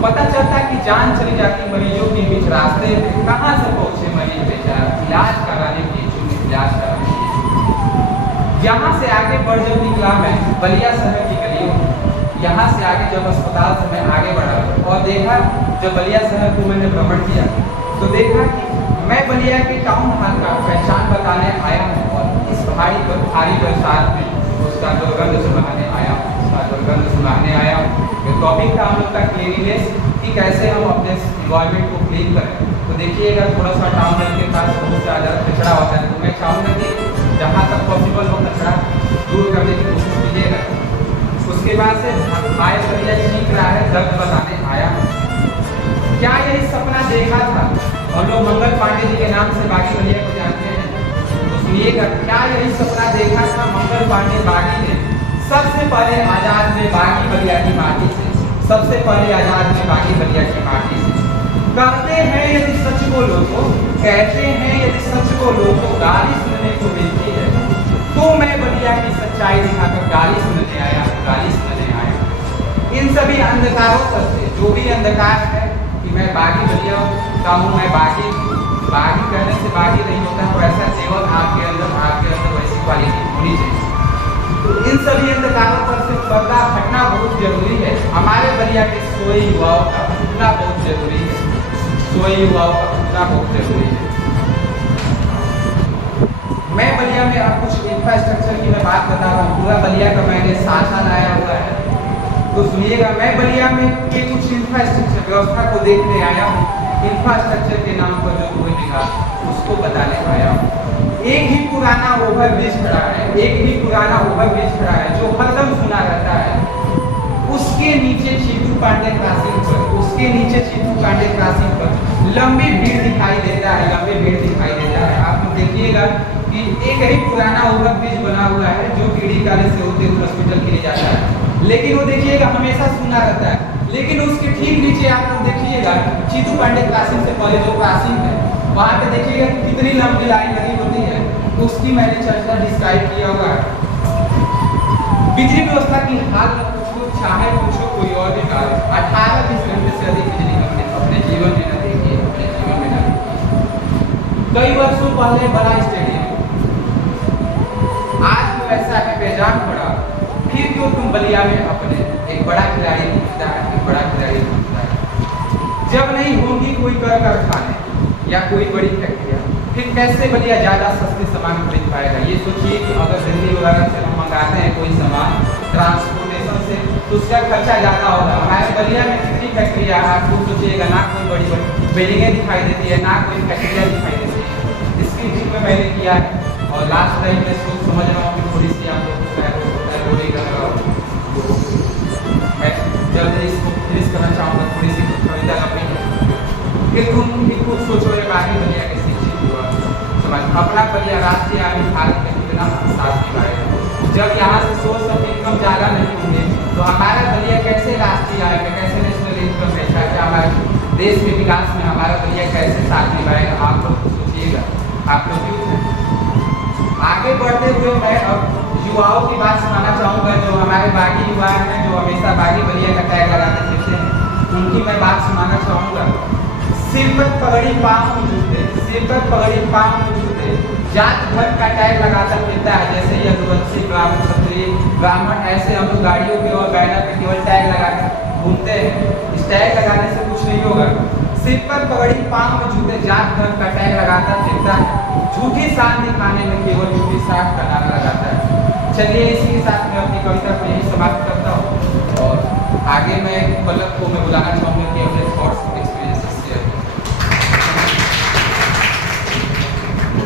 पता चलता है कि जान चली जाती मरीजों के बीच रास्ते में, कहाँ से पहुँचे मरीज बेचारा इलाज कराने के लिए, इलाज कराने के लिए। यहाँ से आगे बढ़ जब निकला मैं बलिया शहर की गलियों, यहाँ से आगे जब अस्पताल से मैं आगे बढ़ा और देखा, जब बलिया शहर को मैंने भ्रमण किया तो देखा कि मैं बलिया के टाउन हॉल का पहचान बताने आया हूँ और इस भारी बरसात में उसका दुर्गंध सुनाने आया हूँ, उसका दुर्गंध सुनाने आया हूँ। ये टॉपिक था हम लोग का क्लीनिनेस, कि कैसे हम अपने इन्वायरमेंट को क्लीन करें। तो देखिएगा थोड़ा सा टाउन के पास बहुत ज़्यादा कचरा होता है, तो मैं चाहूँगा कि जहाँ तक पॉसिबल हो कचरा दूर करने की कोशिश कीजिएगा। उसके बाद से भाई बलिया सीख रहा है, दर्द बताने आया हूँ। क्या यही सपना देखा था, हम लोग मंगल पांडे जी के नाम से बागी बलिया को जानते हैं, तो सुनिएगा, क्या यही सपना देखा था मंगल पांडे बागी ने, सबसे पहले आजाद में बागी बलिया की माटी से, सबसे पहले आजाद में बागी बलिया की माटी से। कहते हैं यदि सच बोलो तो, कहते हैं यदि सच बोलो तो गाली सुनने को मिलती है, तो मैं बलिया की सच्चाई दिखाकर गाली सुनने आया, गाली सुनने आया। इन सभी अंधकारों पर से जो भी अंधकार है कि मैं बागी बलिया का हूँ, मैं बागी करने से बागी नहीं होता, तो ऐसा केवल आपके अंदर वैसी क्वालिटी होनी चाहिए। तो इन सभी अंधकारों पर से पर्दा हटना बहुत जरूरी है। हमारे बलिया के सोए युवाओं का उठना बहुत जरूरी है, सोए युवाओं का उठना बहुत जरूरी है। मैं बलिया में अब कुछ इंफ्रास्ट्रक्चर की मैं बात बता रहा हूँ, पूरा बलिया का मैंने साझा लाया हुआ है, तो सुनिएगा। मैं बलिया में के कुछ इंफ्रास्ट्रक्चर व्यवस्था को देखने आया हूँ, इंफ्रास्ट्रक्चर के नाम पर जो कोई मिला उसको बताने आया हूँ। एक ही पुराना ओवरब्रिज खड़ा है, एक ही पुराना ओवरब्रिज खड़ा है जो हरदम सुना रहता है। उसके नीचे चीतू पांडे क्रॉसिंग पर, उसके नीचे चीतू पांडे क्रॉसिंग पर लंबी भीड़ दिखाई देता है, लंबी भीड़ दिखाई देता है। आप लोग देखिए देखिएगा कि एक ही पुराना ओवर ब्रिज बना हुआ है जो पीडी कॉलेज से होते हुए हॉस्पिटल के लिए जाता है, लेकिन वो देखिएगा हमेशा सूना रहता है। लेकिन उसके ठीक नीचे आप लोग देखिएगा चीतू पांडे क्लासिक से कॉलेज जो क्लासिक है, वहाँ पे देखिएगा कितनी लंबी लाइन लगी होती है, उसकी मैंने चर्चा डिस्क्राइब किया हुआ है। बिजली व्यवस्था की हाल में पूछो चाहे पूछो कोई और भी कार्य 18-20 घंटे से अधिक बिजली हमने अपने जीवन में न देखी है, अपने जीवन में न देखी। कई वर्षों पहले बड़ा स्टेडियम, आज वो ऐसा है बेजान पड़ा, फिर क्यों तुम बलिया में अपने एक बड़ा खिलाड़ी पूछता है, एक बड़ा खिलाड़ी पूछता है। जब नहीं होंगी कोई कर कारखाने या कोई बड़ी फैक्ट्रियाँ, फिर कैसे बलिया ज़्यादा सस्ते सामान खरीद पाएगा। ये सोचिए कि अगर दिल्ली वगैरह से हम मंगाते हैं कोई सामान ट्रांसपोर्टेशन से, तो उसका खर्चा ज़्यादा होगा। हमारे बलिया में कितनी फैक्ट्रियाँ हैं, आप खुद सोचिएगा, ना कोई बड़ी बड़ी बिल्डिंगें दिखाई देती है, ना कोई फैक्ट्रियाँ दिखाई देती है। इसकी जिक्र में मैंने किया है और लास्ट टाइम मैं सोच समझ रहा हूँ कि थोड़ी सी आप लोग बोली कर रहा हूँ। मैं जल्दी इसको फिनिश करना चाहूँगा, थोड़ी सी कविता लंबी है। फिर तुम भी खुद सोचो ये बाकी बलिया कैसी चीज हुआ, समझ अपना बलिया राष्ट्रीय आर्मी भारत में कितना साथ निभाएगा। जब यहाँ से सोर्स ऑफ इनकम ज़्यादा नहीं होंगे तो हमारा बलिया कैसे राष्ट्रीय आएगा, कैसे नेशनल इनकम भेजा है, हमारे देश के विकास में हमारा बलिया कैसे साथ निभाएगा। आप लोग सोचिएगा, आप लोग यूथ हैं। आगे बढ़ते हुए मैं अब युवाओं की बात सुनाना चाहूँगा, जो हमारे बागी युवा हैं, जो हमेशा बागी बलिया का टैग लगाते फिरते हैं, उनकी मैं बात सुनाना चाहूँगा। सिर पर पगड़ी पाँव में जूते, सिर पर पगड़ी पाँव में जूते, जात धर्म का टैग लगाता फिरता है, जैसे ये आदिवासी ब्राह्मण क्षत्रिय ब्राह्मण, ऐसे हम लोग गाड़ियों के और बैनर पे केवल टैग लगा कर घूमते हैं। इस टैग लगाने से कुछ नहीं होगा। सिर पर पगड़ी पाँव में जूते, जात धर्म का टैग लगाता फिरता है, झूठी शान दिखाने में केवल झूठी साख का नारा लगाता है। चलिए इसी के साथ मैं अपनी कविता को यही समाप्त करता हूँ और आगे मैं पलक को मैं बुलाना चाहूँगा कि अपने थॉट्स एक्सपीरियंसेस शेयर करें।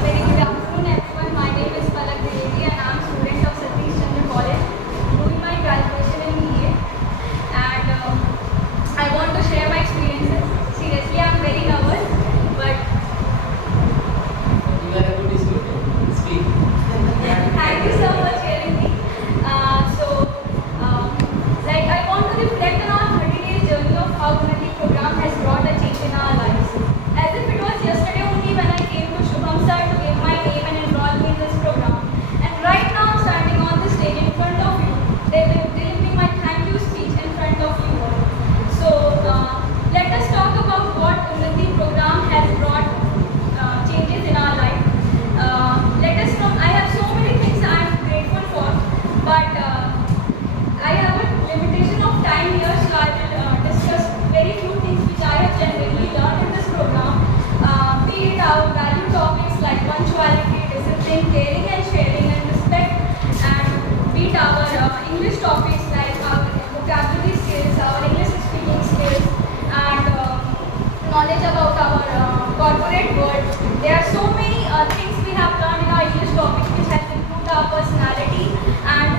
Very good afternoon, everyone. My name is Palak Dwivedi and I am student of Satish Chandra College, doing my graduation in BA. And I want to share my experiences. Seriously, I am very nervous, but You are a good student. Speak. thank you so much for hearing me. Like I want to reflect on our 30 days journey of how Unnati program has brought a change in our lives. As if it was yesterday only when I came to Shubham sir to give my name and enroll me in this program. And right now I'm standing on this stage in front of you, delivering my thank you speech in front of you all. So let us talk about what Unnati program has brought changes in our life. I have so many things I am grateful for, but I have a limitation of time here, so I will discuss very few things which I have genuinely learned in this program. Be it our value topics like punctuality, discipline, caring and sharing and respect, and be it our English topics like our vocabulary skills, our English speaking skills, and knowledge about our corporate world. There are so many things we have learned in our English topics which has improved our personality and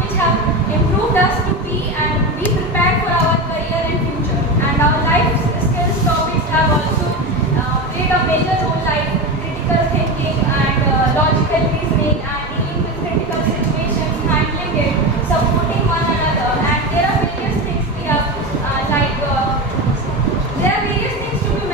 which have improved us to be and be prepared for our career and future. And our life skills topics have also played a major role like critical thinking and logical reasoning and dealing with critical situations, handling it, supporting one another. And there are various things we have there are various things to be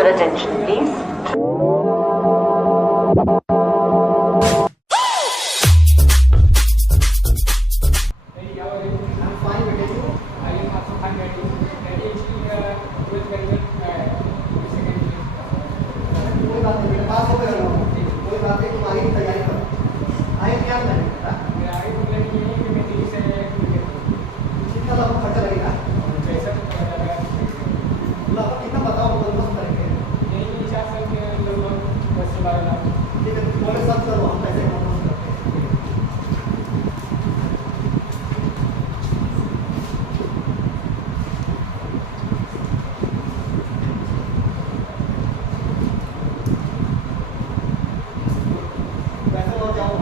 your attention, please? I'm fine with it. I am also fine with it. That is with very good second year. कोई बात नहीं बेटा, पास हो गए हो, कोई बात नहीं, तुम आगे की तैयारी करो। आगे क्या प्लान है बेटा? मेरा आगे का प्लान ये है कि मैं दिल्ली से कितना आपको खर्चा लगेगा? पैसा तो पता लगा मतलब आपको कितना बताओ, बंदोबस्त करेंगे। यही 4 साल के लगभग 10 से 12 लाख। ठीक है, तुम बोले सब करो, हम पैसे बंदोबस्त करते हैं। पैसे और जाओ।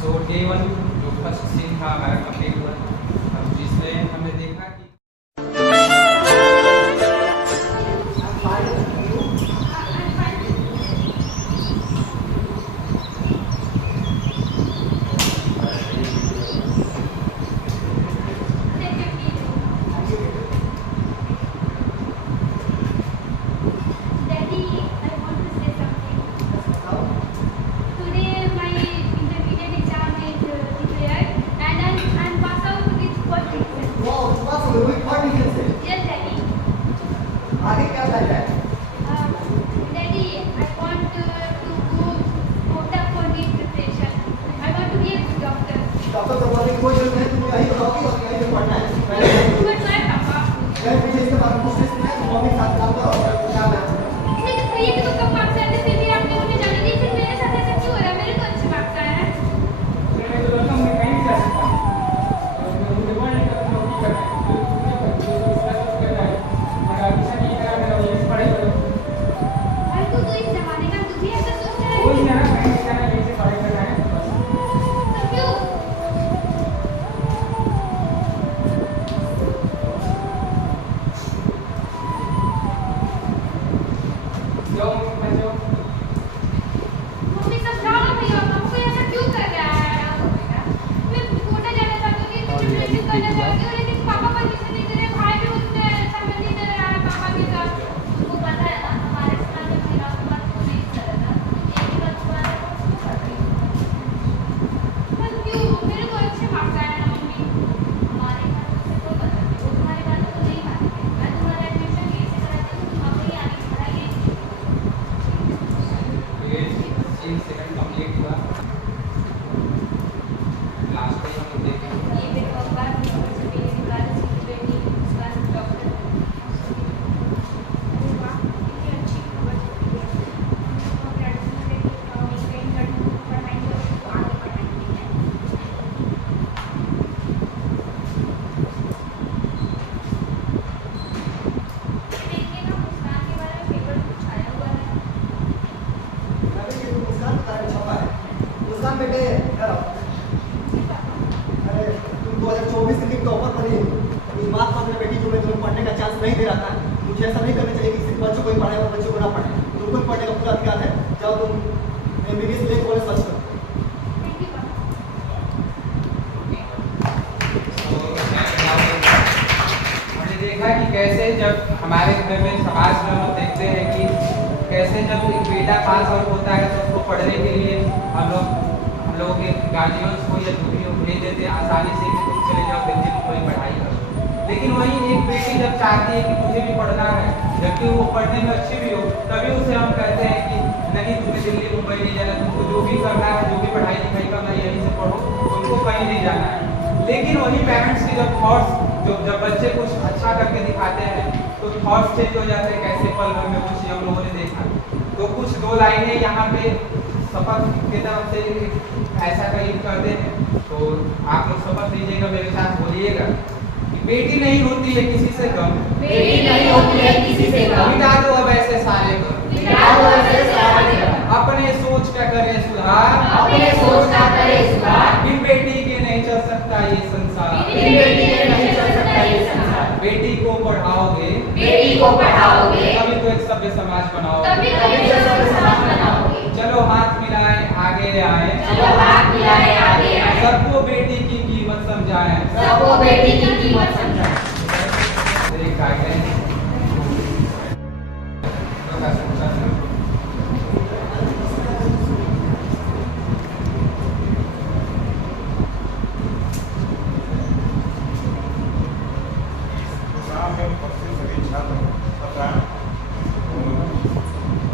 सो डे 1 जो फर्स्ट सीन था हमारा कंप्लीट हुआ, अब जिसमें हमने देखा कि Daddy, I want to say something. Today my intermediate exam is declared and I'm passed out with first division. वाह, पास हो गए, और डिवीजन से। Yes, Daddy. आगे क्या प्लान है? Daddy, I want to go Kota for NEET preparation. I want to be a doctor. Doctor को बोलने की कोई जरूरत नहीं, तुम यही बताओगी और यही से पढ़ना है। But my papa. मैं मुझे इसके बारे में पूछ रही थी, मैं मम्मी के साथ काम करो और क्या मैं नहीं तो भैया के तो कम मार्क्स आते फिर भी आपने उन्हें जाने दी, फिर मेरे साथ ऐसा क्यों हो रहा है? मेरे तो अच्छे मार्क्स आए हैं. मैं तो करता हूँ, मैं कहीं नहीं जा सकता। और मैं मुझे बोल नहीं करता, नौकरी करना है। जो करना है। मेरा अच्छा नहीं करा, मेरा ये पढ़ाई करो। भाई तू तो इस जमाने का तू भी ऐसा सोच रहा है? कोई नहीं है, कहीं नहीं जाना, यहीं से पढ़ाई करना है बस। तो क्यों? जाओ, मैं जाओ। मम्मी समझाओ ना भैया, हमको ऐसा क्यों कर रहा है? मैं कोटा जाना चाहती हूँ, कुछ ट्रेनिंग करना चाहती हूँ, लेकिन पापा परमिशन नहीं दे रहे, भाई भी उसमें समय नहीं दे रहा है पापा के साथ. वो पता है ना, हमारे साथ में मेरा बात को नहीं कर रहा, यही बात तुम्हारे पास क्यों कर रही हो? पर क्यों? मेरे को अच्छे मार्क्स आए ना मम्मी. हमारे घर से कोई बात नहीं, वो तुम्हारी बात को नहीं मानेंगे. मैं तुम्हारा एडमिशन यहीं से कराती हूँ, तुम अपनी आगे पढ़ाई ये सीन सेकंड कंप्लीट हुआ। लास्ट में हम देखेंगे ये मेरे पापा यूनिवर्सिटी में निकाल सी बेटी उसका डॉक्टर. अरे वाह, कितनी अच्छी खबर है. तो लड़की में ट्रेन लड़की को पढ़ाएंगे और उसको आगे पढ़ाएंगे. देखिए ना, मुस्कान के बारे में पेपर में कुछ आया हुआ है. अभी ये मुस्कान का तारीख छपा है। मुस्कान बेटे इधर आओ। अरे तुम 2024 के लिए टॉपर बनी हो। इस बात को अपने बेटी जो मैं तुम्हें पढ़ने का चांस नहीं दे रहा था, मुझे ऐसा नहीं करना चाहिए कि सिर्फ बच्चों को ही पढ़ाए और बच्चों को ना पढ़ाए। तुमको भी पढ़ने का पूरा अधिकार है। जाओ तुम MBBS ले कॉलेज सर्च करो। थैंक यू पापा. हमने देखा कि कैसे जब हमारे घर में समाज में हम लोग देखते हैं कि कैसे जब एक बेटा पास आउट होता है तो उसको पढ़ने के लिए हम लोगों के गार्जियंस को या जो भी हो भेज देते हैं आसानी से कि तुम चले जाओ दिल्ली में कोई पढ़ाई करो। लेकिन वही एक बेटी जब चाहती है कि मुझे भी पढ़ना है, जबकि वो पढ़ने में अच्छी भी हो, तभी उसे हम कहते हैं कि नहीं तुम्हें दिल्ली मुंबई नहीं जाना, तुमको जो भी करना है, जो भी पढ़ाई लिखाई करना है यहीं से पढ़ो, तुमको कहीं नहीं जाना है। लेकिन वही पेरेंट्स की जब थॉट्स जब बच्चे कुछ अच्छा करके दिखाते हैं तो थॉट्स चेंज हो जाते हैं। कैसे पल भर में कुछ हम लोगों ने देखा, तो कुछ 2 लाइनें यहाँ पे शपथ की तरफ से ऐसा कहीं करते हैं। तो आप लोग शपथ लीजिएगा, मेरे साथ बोलिएगा कि बेटी नहीं होती है किसी से कम, बेटी नहीं होती है किसी से कम, मिटा दो अब ऐसे सारे को, मिटा दो ऐसे सारे को, अपने सोच का करे सुधार, अपने सोच का करे सुधार, बिन बेटी के नहीं चल सकता ये संसार, बिन बेटी के नहीं चल सकता ये संसार। बेटी को पढ़ाओगे, बेटी को पढ़ाओगे, तभी तो एक सभ्य समाज बनाओगे। तभी तो तभी तो सब समाज बनाओगे। चलो हाथ मिलाए आगे आए, चलो हाथ मिलाए आगे आए, सबको बेटी की कीमत समझाएं, सबको बेटी की कीमत समझाएं। guidelines. प्रोग्राम में उपस्थित सभी छात्र छात्राएं और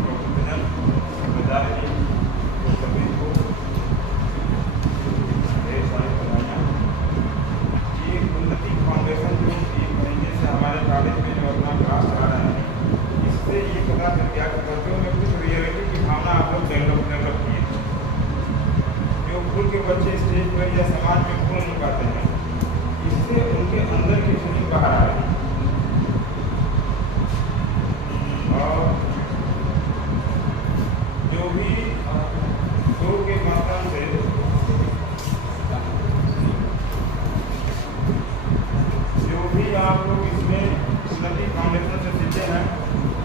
प्रोफेसर जिम्मेदारी सभी को ढेर सारी बधाइयाँ। ये उन्नति फाउंडेशन जो 1 महीने से हमारे कॉलेज में जो अपना क्लास चला रहे हैं, इससे ये पता चल गया कि बच्चों में कुछ रियलिटी की भावना आप लोग डेवलप किए। जो खुल के बच्चे स्टेज पर या समाज में खुल नहीं पाते हैं, इससे उनके अंदर की फीलिंग बाहर आ रही है। और जो भी शो के माध्यम से जो भी आप लोग इसमें उन्नति फाउंडेशन से सीखे हैं,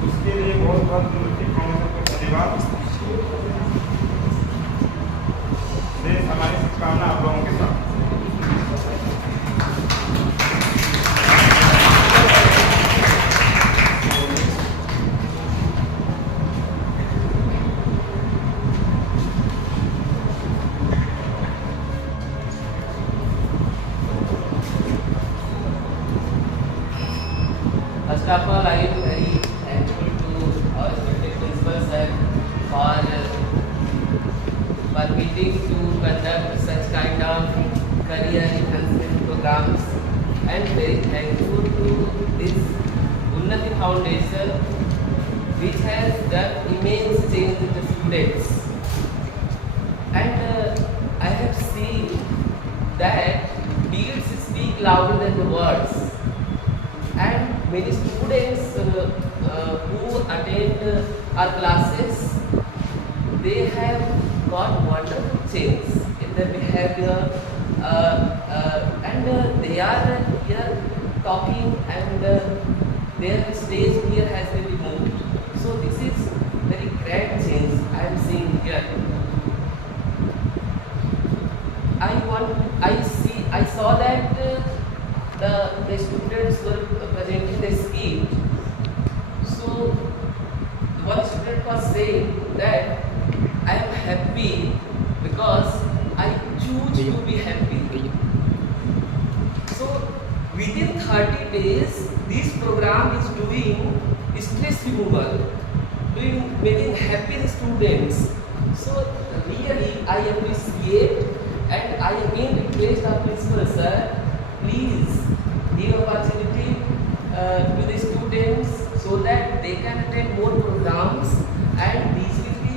उसके लिए बहुत बहुत उन्नति फाउंडेशन को धन्यवाद। देश हमारी शुभकामना आप लोगों के साथ। First of all, I am very thankful to our respected principal sir for permitting to conduct such kind of career enhancement programs, and very thankful to this Unnati Foundation which has done immense change in the students. And I have seen that deeds speak louder than the words. And many students who attend our classes, they have got wonderful change in their behavior, and they are here talking, and their stage fear has been removed. So this is very great change I am seeing here. I saw that the students were presenting the scheme. So one student was saying that I am happy because I choose to be happy. So within 30 days, this program is doing stress removal, making happy the students. So really I appreciate, and I again request our principal sir, please give opportunity to the students so that they can attend more programs, and these will be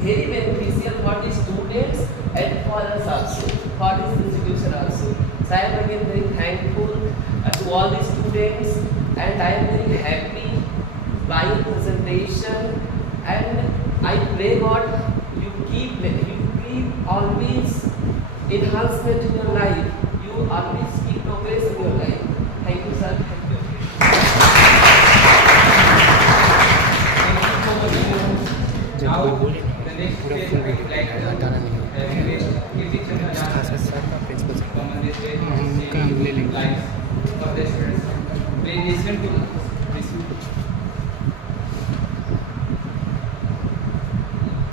very beneficial for the students and for us also, for this institution also. So I am again very thankful to all the students, and I am very happy by your presentation, and I pray God you keep always enhancement in your life. You always keep progress in your life. Thank you, sir. Thank you. Now, the next stage I would like to request Kirti Chandra Jana come on this stage and say lines for the students. Please listen to this.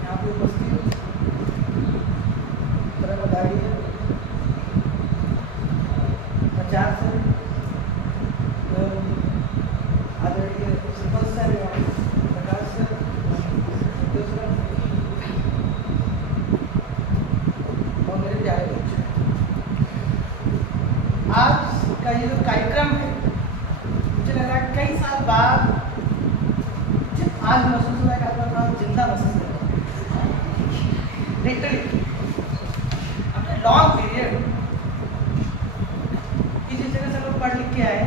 यहाँ पे उपस्थित कर्मचारी आचार्य sir, आदरणीय principal sir एवं प्रकाश sir, और मेरे प्यारे बच्चे, आज का ये जो कार्यक्रम है, मुझे लग रहा है कई साल बाद आज महसूस हो रहा है कि आपका थोड़ा जिंदा महसूस कर रहा है। लिटरली आफ्टर लॉन्ग पीरियड जिस जगह से लोग पढ़ लिख के आए,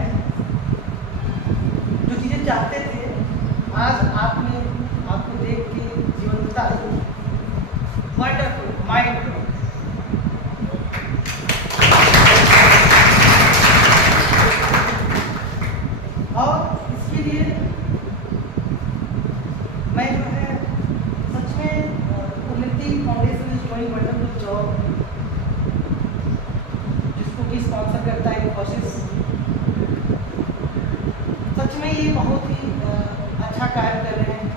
जो चीज़ें चाहते थे, आज आपको देख के जीवंतता आई। Wonderful, mind blowing. और इसके लिए मैं जो है सच में Unnati foundation is doing wonderful job, जिसको कि स्पॉन्सर करता है कोशिश। में ये बहुत ही अच्छा कार्य कर रहे हैं।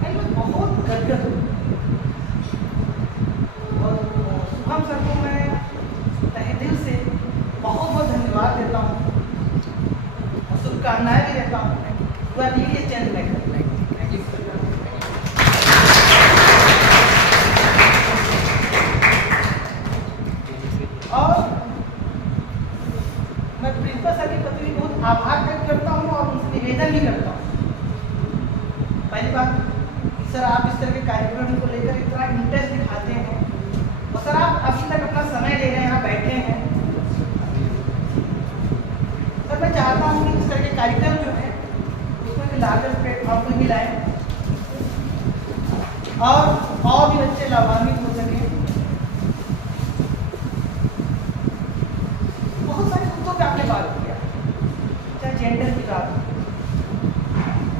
मैं बहुत गदगद हूँ और शुभम सर को मैं तहे दिल से बहुत बहुत धन्यवाद देता हूँ और शुभकामनाएं भी देता हूँ। पूरा दिल ये चेंज नहीं करता। और मैं प्रिंसिपल सर के प्रति भी बहुत आभार व्यक्त करता हूँ और उनसे निवेदन भी करता हूँ। पहली बात, सर आप इस तरह के कार्यक्रम को लेकर इतना इंटरेस्ट दिखाते हैं और सर आप अभी तक अपना समय ले रहे हैं, यहाँ बैठे हैं। सर मैं चाहता हूँ कि इस तरह के कार्यक्रम जो है उसको भी लार्जर प्लेटफॉर्म पर भी लाएं और भी बच्चे लाभान्वित हो सकें। बहुत सारे मुद्दों पर आपने बात किया, चाहे जेंडर की बात,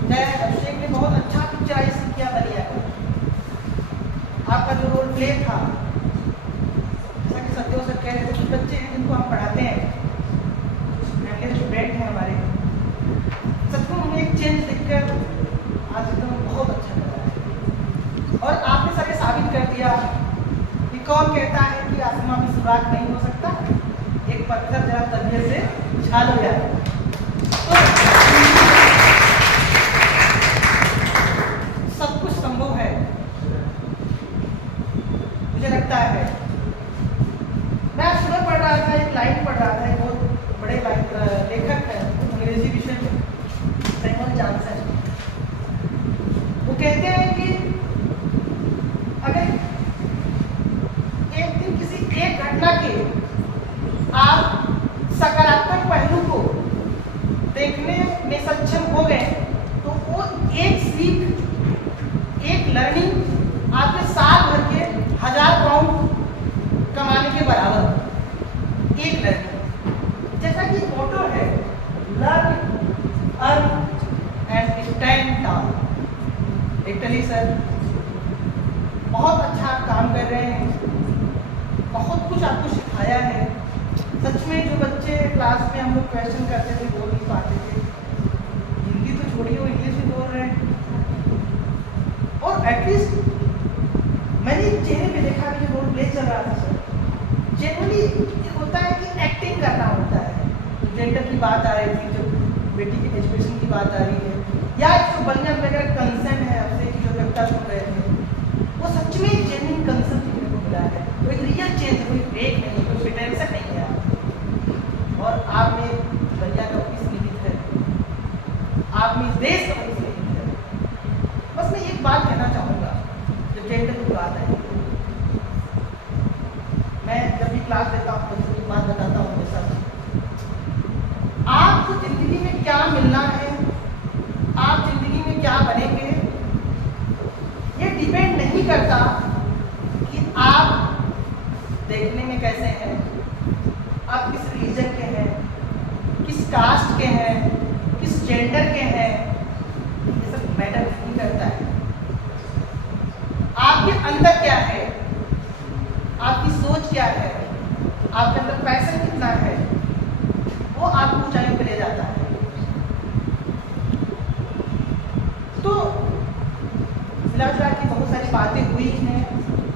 चाहे अभिषेक ने बहुत अच्छा पिक्चराइज किया बलिया का, आपका जो रोल प्ले था, जैसा कि सत्यो सर कह रहे थे, कुछ बच्चे हैं जिनको हम पढ़ाते हैं, पहले स्टूडेंट हैं हमारे, सच में उन्हें एक चेंज दिखकर आज एकदम बहुत अच्छा लगा है। और आपने सर ये साबित कर दिया कि कौन कहता है कि आसमां में सुराग नहीं हो सकता, एक पत्थर जरा तबीयत से उछाल हो जाए। तो सब कुछ संभव है, मुझे लगता है। मैं सुबह पढ़ रहा था, एक लाइन पढ़ रहा था, एक बहुत बड़े लेखक है अंग्रेजी विषय में, सैमुअल जॉनसन। वो कहते हैं कि अगर एक दिन किसी एक घटना के आप सकारात्मक पहलू को देखने में सक्षम हो गए तो वो एक सीख, एक लर्निंग आपके साल भर के 1000 पाउंड कमाने के बराबर। एक लर्निंग, जैसा कि मोटो है, learn earn and stand down. Literally sir बहुत अच्छा काम कर रहे हैं, बहुत कुछ आपको सिखाया है। सच में जो बच्चे क्लास में हम लोग क्वेश्चन करते थे, बोल नहीं पाते थे, हिंदी तो छोड़िए वो इंग्लिश में बोल रहे हैं। और एटलीस्ट मैंने एक चेहरे पे देखा कि रोल प्ले चल रहा था सर, जनरली होता है कि एक्टिंग करना होता है। जेंडर की बात आ रही थी, जो बेटी के एजुकेशन की बात आ रही है, या जो बलिया वगैरह कंसर्न है आपसे कि जो कविता सुन रहे थे, वो सच में जेन्युइन कंसर्न देखने को मिला है। कोई रियल चेंज, कोई फेक नहीं, कोई प्रिटेंशन नहीं है। और आप में बलिया का ऑफिस निहित है, आप में इस देश का ऑफिस निहित है। बस मैं एक बात कहना चाहूँगा, जब जेंडर की बात है, मैं जब भी क्लास देता हूँ तो एक बात बताता हूँ मेरे साथ, आपको जिंदगी में क्या मिलना है, आप जिंदगी में क्या बनेंगे, ये डिपेंड नहीं करता कि आप देखने में कैसे हैं, आप किस रीजन के हैं, किस कास्ट के हैं, किस जेंडर के हैं, ये सब मैटर नहीं करता है। आपके अंदर क्या है, आपकी सोच क्या है, आपके अंदर पैशन कितना है, वो आपको ऊंचाइयों पे ले जाता है। तो फिलहाल की बहुत सारी बातें हुई हैं,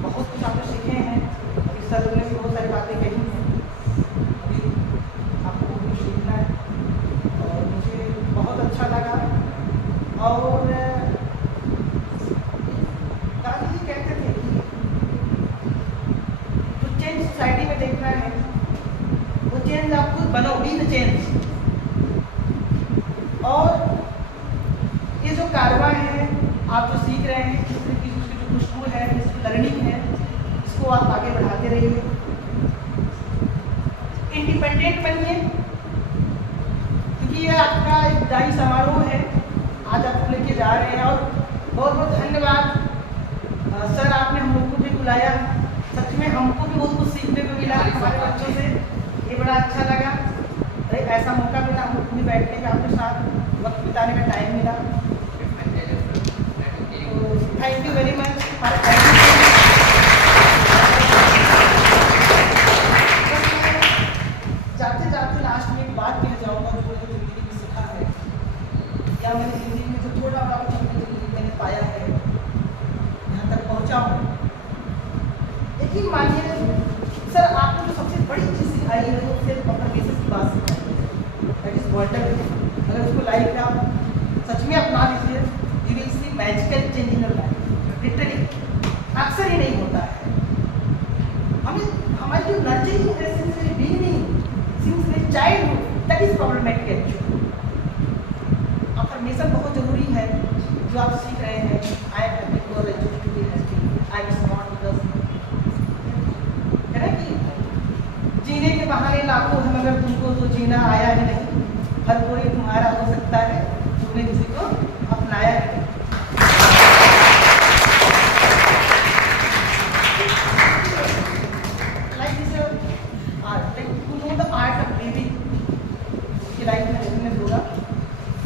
बहुत कुछ आपने सीखे हैं, अभी सर ने भी बहुत सारी बातें कही हैं, अभी आपको भी सीखना है और मुझे बहुत अच्छा लगा। और गांधी जी कहते थे कि जो चेंज सोसाइटी में देखना है वो चेंज आप खुद बनो, बी द चेंज। और ये जो कारवां है, आप जो सीख रहे हैं, इसकी जो खुशबू है, इसकी लर्निंग है, इसको आप आगे बढ़ाते रहिए, इंडिपेंडेंट बनिए, क्योंकि ये आपका एक विदाई समारोह है, आज आपको लेके जा रहे हैं। और बहुत बहुत धन्यवाद सर, आपने हम लोग को भी बुलाया, सच में हमको भी बहुत कुछ सीखने को मिला हमारे बच्चों से, ये बड़ा अच्छा लगा। अरे ऐसा मौका मिला हम लोग भी बैठने का, आपके साथ वक्त बिताने का टाइम मिला। Thank you very much. जाते जाते लास्ट में एक बात कह जाऊँगा जो मुझे जिंदगी में सीखा है। या मैंने जिंदगी में जो थोड़ा बड़ा कुछ अपनी जिंदगी में मैंने पाया है, यहाँ तक पहुँचा हूँ। लेकिन मानिए सर, आपने जो सबसे बड़ी चीज़ सिखाई है वो सिर्फ अफर्मेशन की बात सिखाई है, दैट इज वंडरफुल। अगर उसको लाइफ में आप सच में अपना लीजिए, you will see magical change in your life. Literally अक्सर ही नहीं होता है। हमें हमारी जो नर्चरिंग है since very beginning, since very childhood, that is problematic actually. Affirmation बहुत जरूरी है जो आप सीख रहे हैं। I am happy for educated, I am smart because, है ना कि जीने के बहाने लाखों हैं मगर तुमको तो जीना आया ही नहीं। हर कोई तुम्हारा हो सकता है, तुमने किसी को अपनाया ही नहीं। Like this art, like to know the art of living की लाइफ में हमने बोला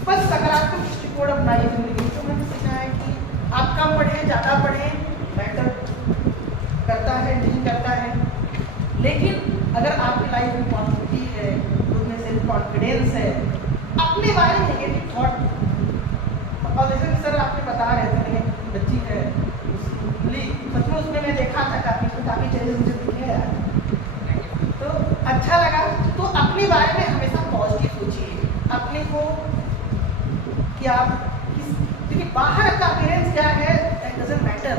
बस सकारात्मक दृष्टिकोण अपनाइए जिंदगी। तो मैंने सीखा है कि आप कम पढ़ें ज़्यादा पढ़ें मैटर करता है नहीं करता है, लेकिन अगर आपकी लाइफ में पॉजिटिविटी है, उसमें सेल्फ कॉन्फिडेंस है, अपने बारे में नेगेटिव थॉट। और जैसे कि सर आपने बता रहे थे, मेरी बच्ची है उसकी सच में उसमें मैं देखा था काफ़ी चेंजेस मुझे दिखे यार, तो अच्छा लगा। तो अपने बारे में हमेशा पॉजिटिव सोचिए, अपने को कि आप किस, देखिए बाहर का अपीयरेंस क्या है दैट डजंट मैटर।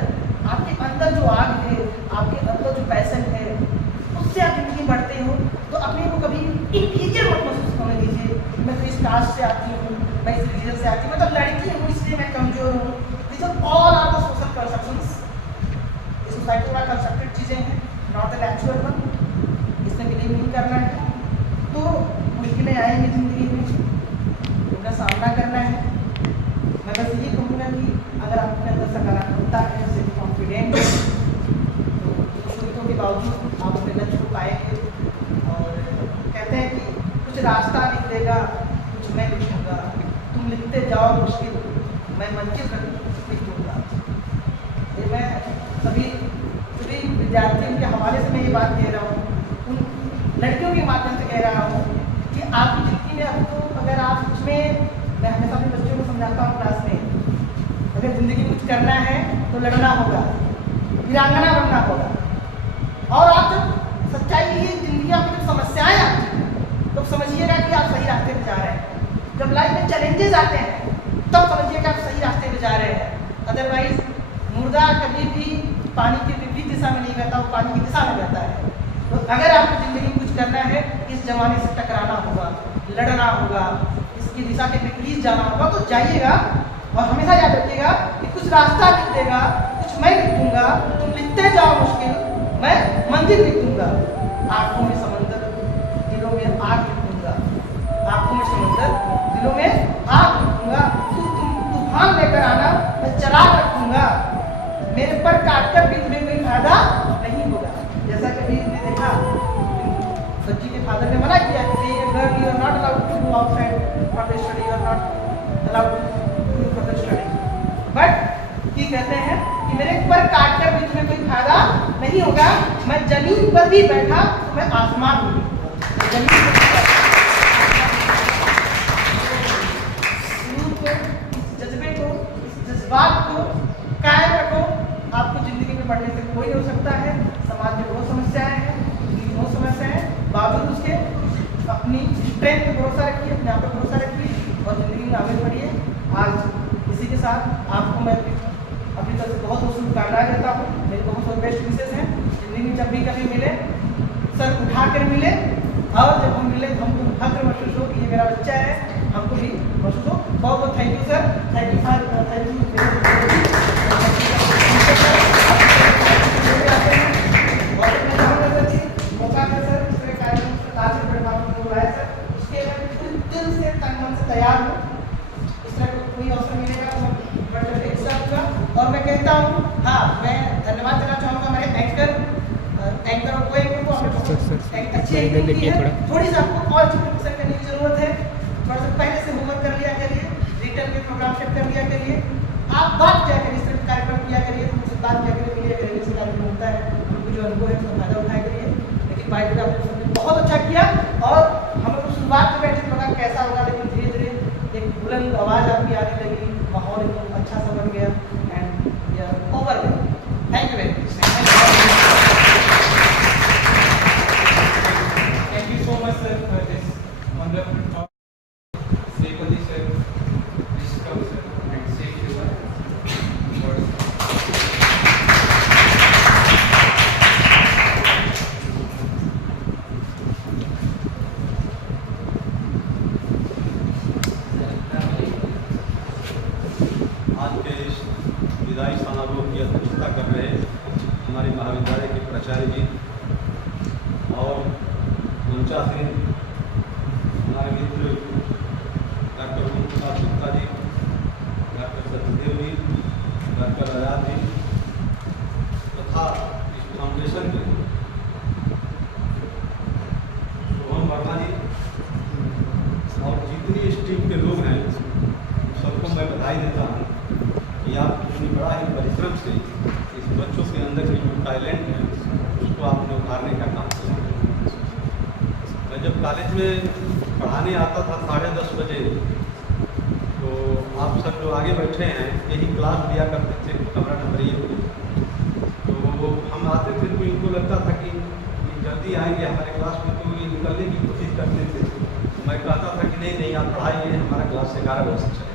आपके अंदर जो आग है, आपके अंदर जो पैशन है, उससे आप जिंदगी बढ़ते हो। तो अपने को कभी इंफीरियर मत महसूस होने दीजिए। मैं तो इस कास्ट से आती हूँ, मैं इस रिलीजन से आती हूँ, मतलब लड़की हूँ इसलिए मैं कमजोर हूँ। This are all are the social constructions, ये सोसाइटी में कंस्ट्रक्टेड चीज़ें हैं, नॉट द नेचुरल वन। इसमें बिलीव नहीं करना है। तो मुश्किलें आएंगी जिंदगी में, उनका सामना करना है। मैं बस ये कहूँगा कि अगर आपके अंदर सकारात्मकता है, सेल्फ कॉन्फिडेंट है, तो मुश्किलों के बावजूद आप अपने लक्ष्य को पाएंगे। और कहते हैं कि कुछ रास्ता निकलेगा, कुछ मैं लिखूँगा, तुम लिखते जाओ मुश्किल, मैं मंजिल तक लिख दूँगा। ये मैं सभी विद्यार्थियों के हवाले से मैं ये बात कह रहा हूँ, उन लड़कियों के माध्यम से कह रहा हूँ कि आपकी जिंदगी में अब तो अगर आप उसमें, मैं हमेशा अपने बच्चों को समझाता हूँ क्लास में, अगर ज़िंदगी में कुछ करना है तो लड़ना होगा, वीरांगना बनना होगा। और आप जब सच्चाई ये ज़िंदगी आपकी जब समस्याएं आती हैं तो समझिएगा कि आप सही रास्ते पे जा रहे हैं। जब लाइफ में चैलेंजेस आते हैं तब समझिए कि आप सही रास्ते पे जा रहे हैं। अदरवाइज मुर्दा कभी भी पानी की विपरीत दिशा में नहीं बहता, वो पानी की दिशा में बहता है। तो अगर आपको ज़िंदगी में कुछ करना है, इस जमाने से टकराना होगा, लड़ना होगा, इसकी दिशा के विपरीत जाना होगा, तो जाइएगा। और हमेशा याद रखिएगा कि कुछ रास्ता लिख देगा, कुछ मैं लिख दूंगा, तुम लिखते जाओ मुश्किल, मैं मंजिल लिख दूंगा। आंखों में समंदर, दिलों में आग लिख दूंगा, आंखों में समंदर, दिलों में आग लिख दूंगा। तुम तूफान लेकर आना, मैं चिराग रखूंगा, मेरे पर काट कर भी तुम्हें कोई फायदा नहीं होगा। जैसा कि अभी ने देखा, बच्ची के फादर ने मना किया कि girl you are not allowed to go outside for the study, you are not allowed to go for the study. But ये कहते हैं कि मेरे पर काट कर भी तुम्हें कोई फायदा नहीं होगा, मैं जमीन पर भी बैठा तो मैं आसमान हूँ। जमीन पर इस जज्बे को, इस जज्बात को कायम रखो। आपको जिंदगी में बढ़ने से कोई नहीं हो सकता है। समाज में बहुत समस्याएं हैं, बहुत समस्याएं हैं, बावजूद उसके अपनी स्ट्रेंथ पे भरोसा रखिए, अपने आप पर भरोसा रखिए और ज़िंदगी में आगे बढ़िए। आज इसी के साथ आपको मैं अपनी तरफ से बहुत बहुत शुभकामनाएं देता हूँ। मेरे बहुत बहुत बेस्ट विशेष हैं। ज़िंदगी में जब भी कभी मिले, सर उठा कर मिले, और जब हम मिले तो हमको फख्र महसूस हो कि ये मेरा बच्चा है, हमको भी महसूस हो। बहुत बहुत thank you sir, thank you sir, thank you. मौका है सर, इस तरह कार्यक्रम आज से बड़े बाबू को बुलाया सर, उसके लिए पूरे दिल से तन मन से तैयार हूँ। इस तरह का कोई अवसर मिलेगा तो मैं बढ़कर हिस्सा दूंगा। और मैं कहता हूँ, हाँ मैं धन्यवाद देना चाहूँगा हमारे एंकर और को अच्छी एक्टिंग है। थोड़ी सी आपको और अच्छी प्रिपरेशन करने की जरूरत है। थोड़ा सा पहले से होमवर्क कर लिया करिए, रिटर्न के प्रोग्राम सेट कर लिया करिए, आप बात किया करिए, इस तरह कार्यक्रम किया करिए, मुझसे बात किया करिए, मिलिए करिए, इस कार्यक्रम होता है, उनको जो अनुभव है उसका फायदा उठाया करिए। लेकिन बाइक का आपने बहुत अच्छा किया और हम लोग शुरुआत में बैठे थे, कैसा होगा, लेकिन धीरे धीरे एक बुलंद आवाज़ आपकी आने लगी, माहौल एकदम अच्छा सा बन गया and over. Thank you very much. Thank you so much, sir, for this wonderful talk. Sripati sir, Vishkam sir, and Sheikh Shiva. आज के इस विदाई समारोह की अध्यक्षता कर रहे हमारे महाविद्यालय के प्राचार्य जी और मंचासीन हमारे मित्र डॉक्टर ओम प्रकाश गुप्ता जी, डॉक्टर सत्यदेव जी, डॉक्टर आजाद जी तथा इस फाउंडेशन के सोहम वर्मा जी और जितनी इस टीम के लोग हैं सबको मैं बधाई देता हूँ कि आप इतनी बड़ा ही परिश्रम से इस बच्चों के अंदर की जो टैलेंट है उसको आपने उभारने का काम किया। मैं जब कॉलेज में पढ़ाने आता था 10:30 बजे, तो आप सब जो आगे बैठे हैं यही क्लास लिया करते थे कमरा नंबर 1 में। तो हम आते थे तो इनको लगता था कि जल्दी आएंगे हमारे क्लास में, तो ये निकलने की कोशिश करते थे। मैं कहता था कि नहीं आप पढ़ाइए, हमारा क्लास 11 बजे से चले।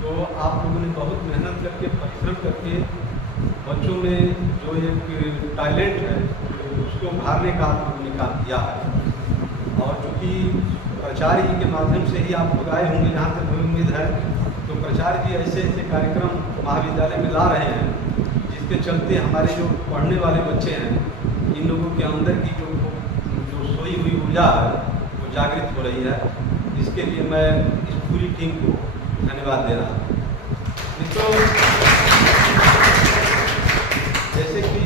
तो आप लोगों ने बहुत मेहनत करके परिश्रम करके बच्चों में जो एक टैलेंट है उसको उभारने का आप लोगों ने काम किया है। और चूँकि प्राचार्य जी के माध्यम से ही आप लोग आए होंगे, जहाँ तक मुझे उम्मीद है, तो प्राचार्य जी ऐसे ऐसे कार्यक्रम महाविद्यालय में ला रहे हैं जिसके चलते हमारे जो पढ़ने वाले बच्चे हैं, इन लोगों के अंदर की जो सोई हुई ऊर्जा है वो जागृत हो रही है। इसके लिए मैं इस पूरी टीम को धन्यवाद दे रहा हूँ। मित्रों, जैसे कि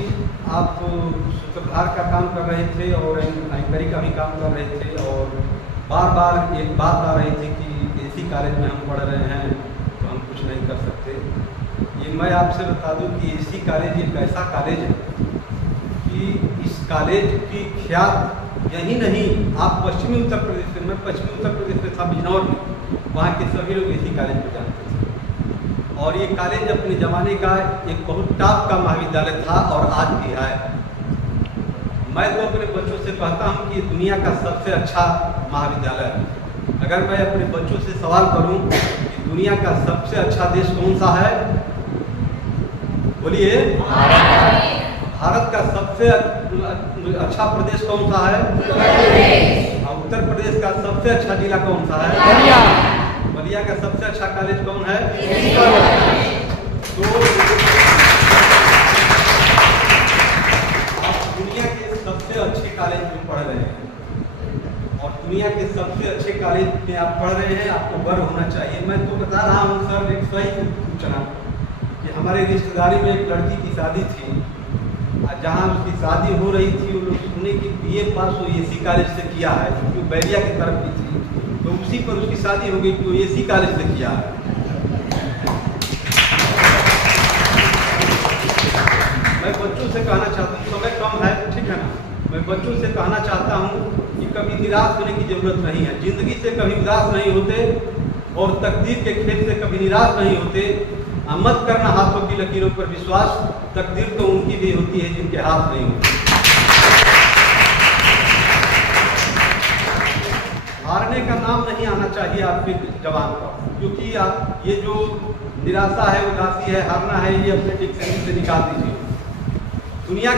आप सूत्रधार का काम कर रहे थे और एंकरिंग का भी काम कर रहे थे, और बार बार एक बात आ रही थी कि एसी कॉलेज में हम पढ़ रहे हैं तो हम कुछ नहीं कर सकते। ये मैं आपसे बता दूं कि एसी कॉलेज एक ऐसा कॉलेज है कि इस कॉलेज की ख्यात यही नहीं, आप पश्चिमी उत्तर प्रदेश में, मैं पश्चिमी उत्तर प्रदेश में था बिजनौर में, वहाँ के सभी लोग इसी कॉलेज में जानते थे। और ये कॉलेज अपने ज़माने का एक बहुत टॉप का महाविद्यालय था और आज भी है। मैं तो अपने बच्चों से कहता हूँ कि ये दुनिया का सबसे अच्छा महाविद्यालय है। अगर मैं अपने बच्चों से सवाल करूँ कि दुनिया का सबसे अच्छा देश कौन सा है, बोलिए। भारत का सबसे अच्छा प्रदेश कौन सा है? उत्तर प्रदेश का सबसे अच्छा जिला कौन सा है? बलिया का सबसे अच्छा कॉलेज कौन है? तो आप दुनिया के सबसे अच्छे कॉलेज में पढ़ रहे हैं और दुनिया के सबसे अच्छे कॉलेज में आप पढ़ रहे हैं, आपको गर्व होना चाहिए। मैं तो बता रहा हूँ सर, एक सही सूचना कि हमारे रिश्तेदारी में एक लड़की की शादी थी, जहाँ उसकी शादी हो रही थी, वो लोग सुने कि BA पास वो एसी कॉलेज से किया है, क्योंकि बैरिया की तरफ की थी, तो उसी पर उसकी शादी हो गई कि वो एसी कॉलेज से किया है। मैं बच्चों से कहना चाहता हूँ, समय कम है, ठीक है ना, मैं बच्चों से कहना चाहता हूँ कि कभी निराश होने की जरूरत नहीं है। जिंदगी से कभी उदास नहीं होते और तकदीर के खेल से कभी निराश नहीं होते। मत करना हाथों की लकीरों पर विश्वास, तकदीर तो उनकी भी होती है जिनके हाथ नहीं होते। हारने का नाम नहीं आना चाहिए आपके जवान का, क्योंकि आप ये जो निराशा है, उदासी है, हारना है, ये अपने डिक्शनरी से निकाल दीजिए। दुनिया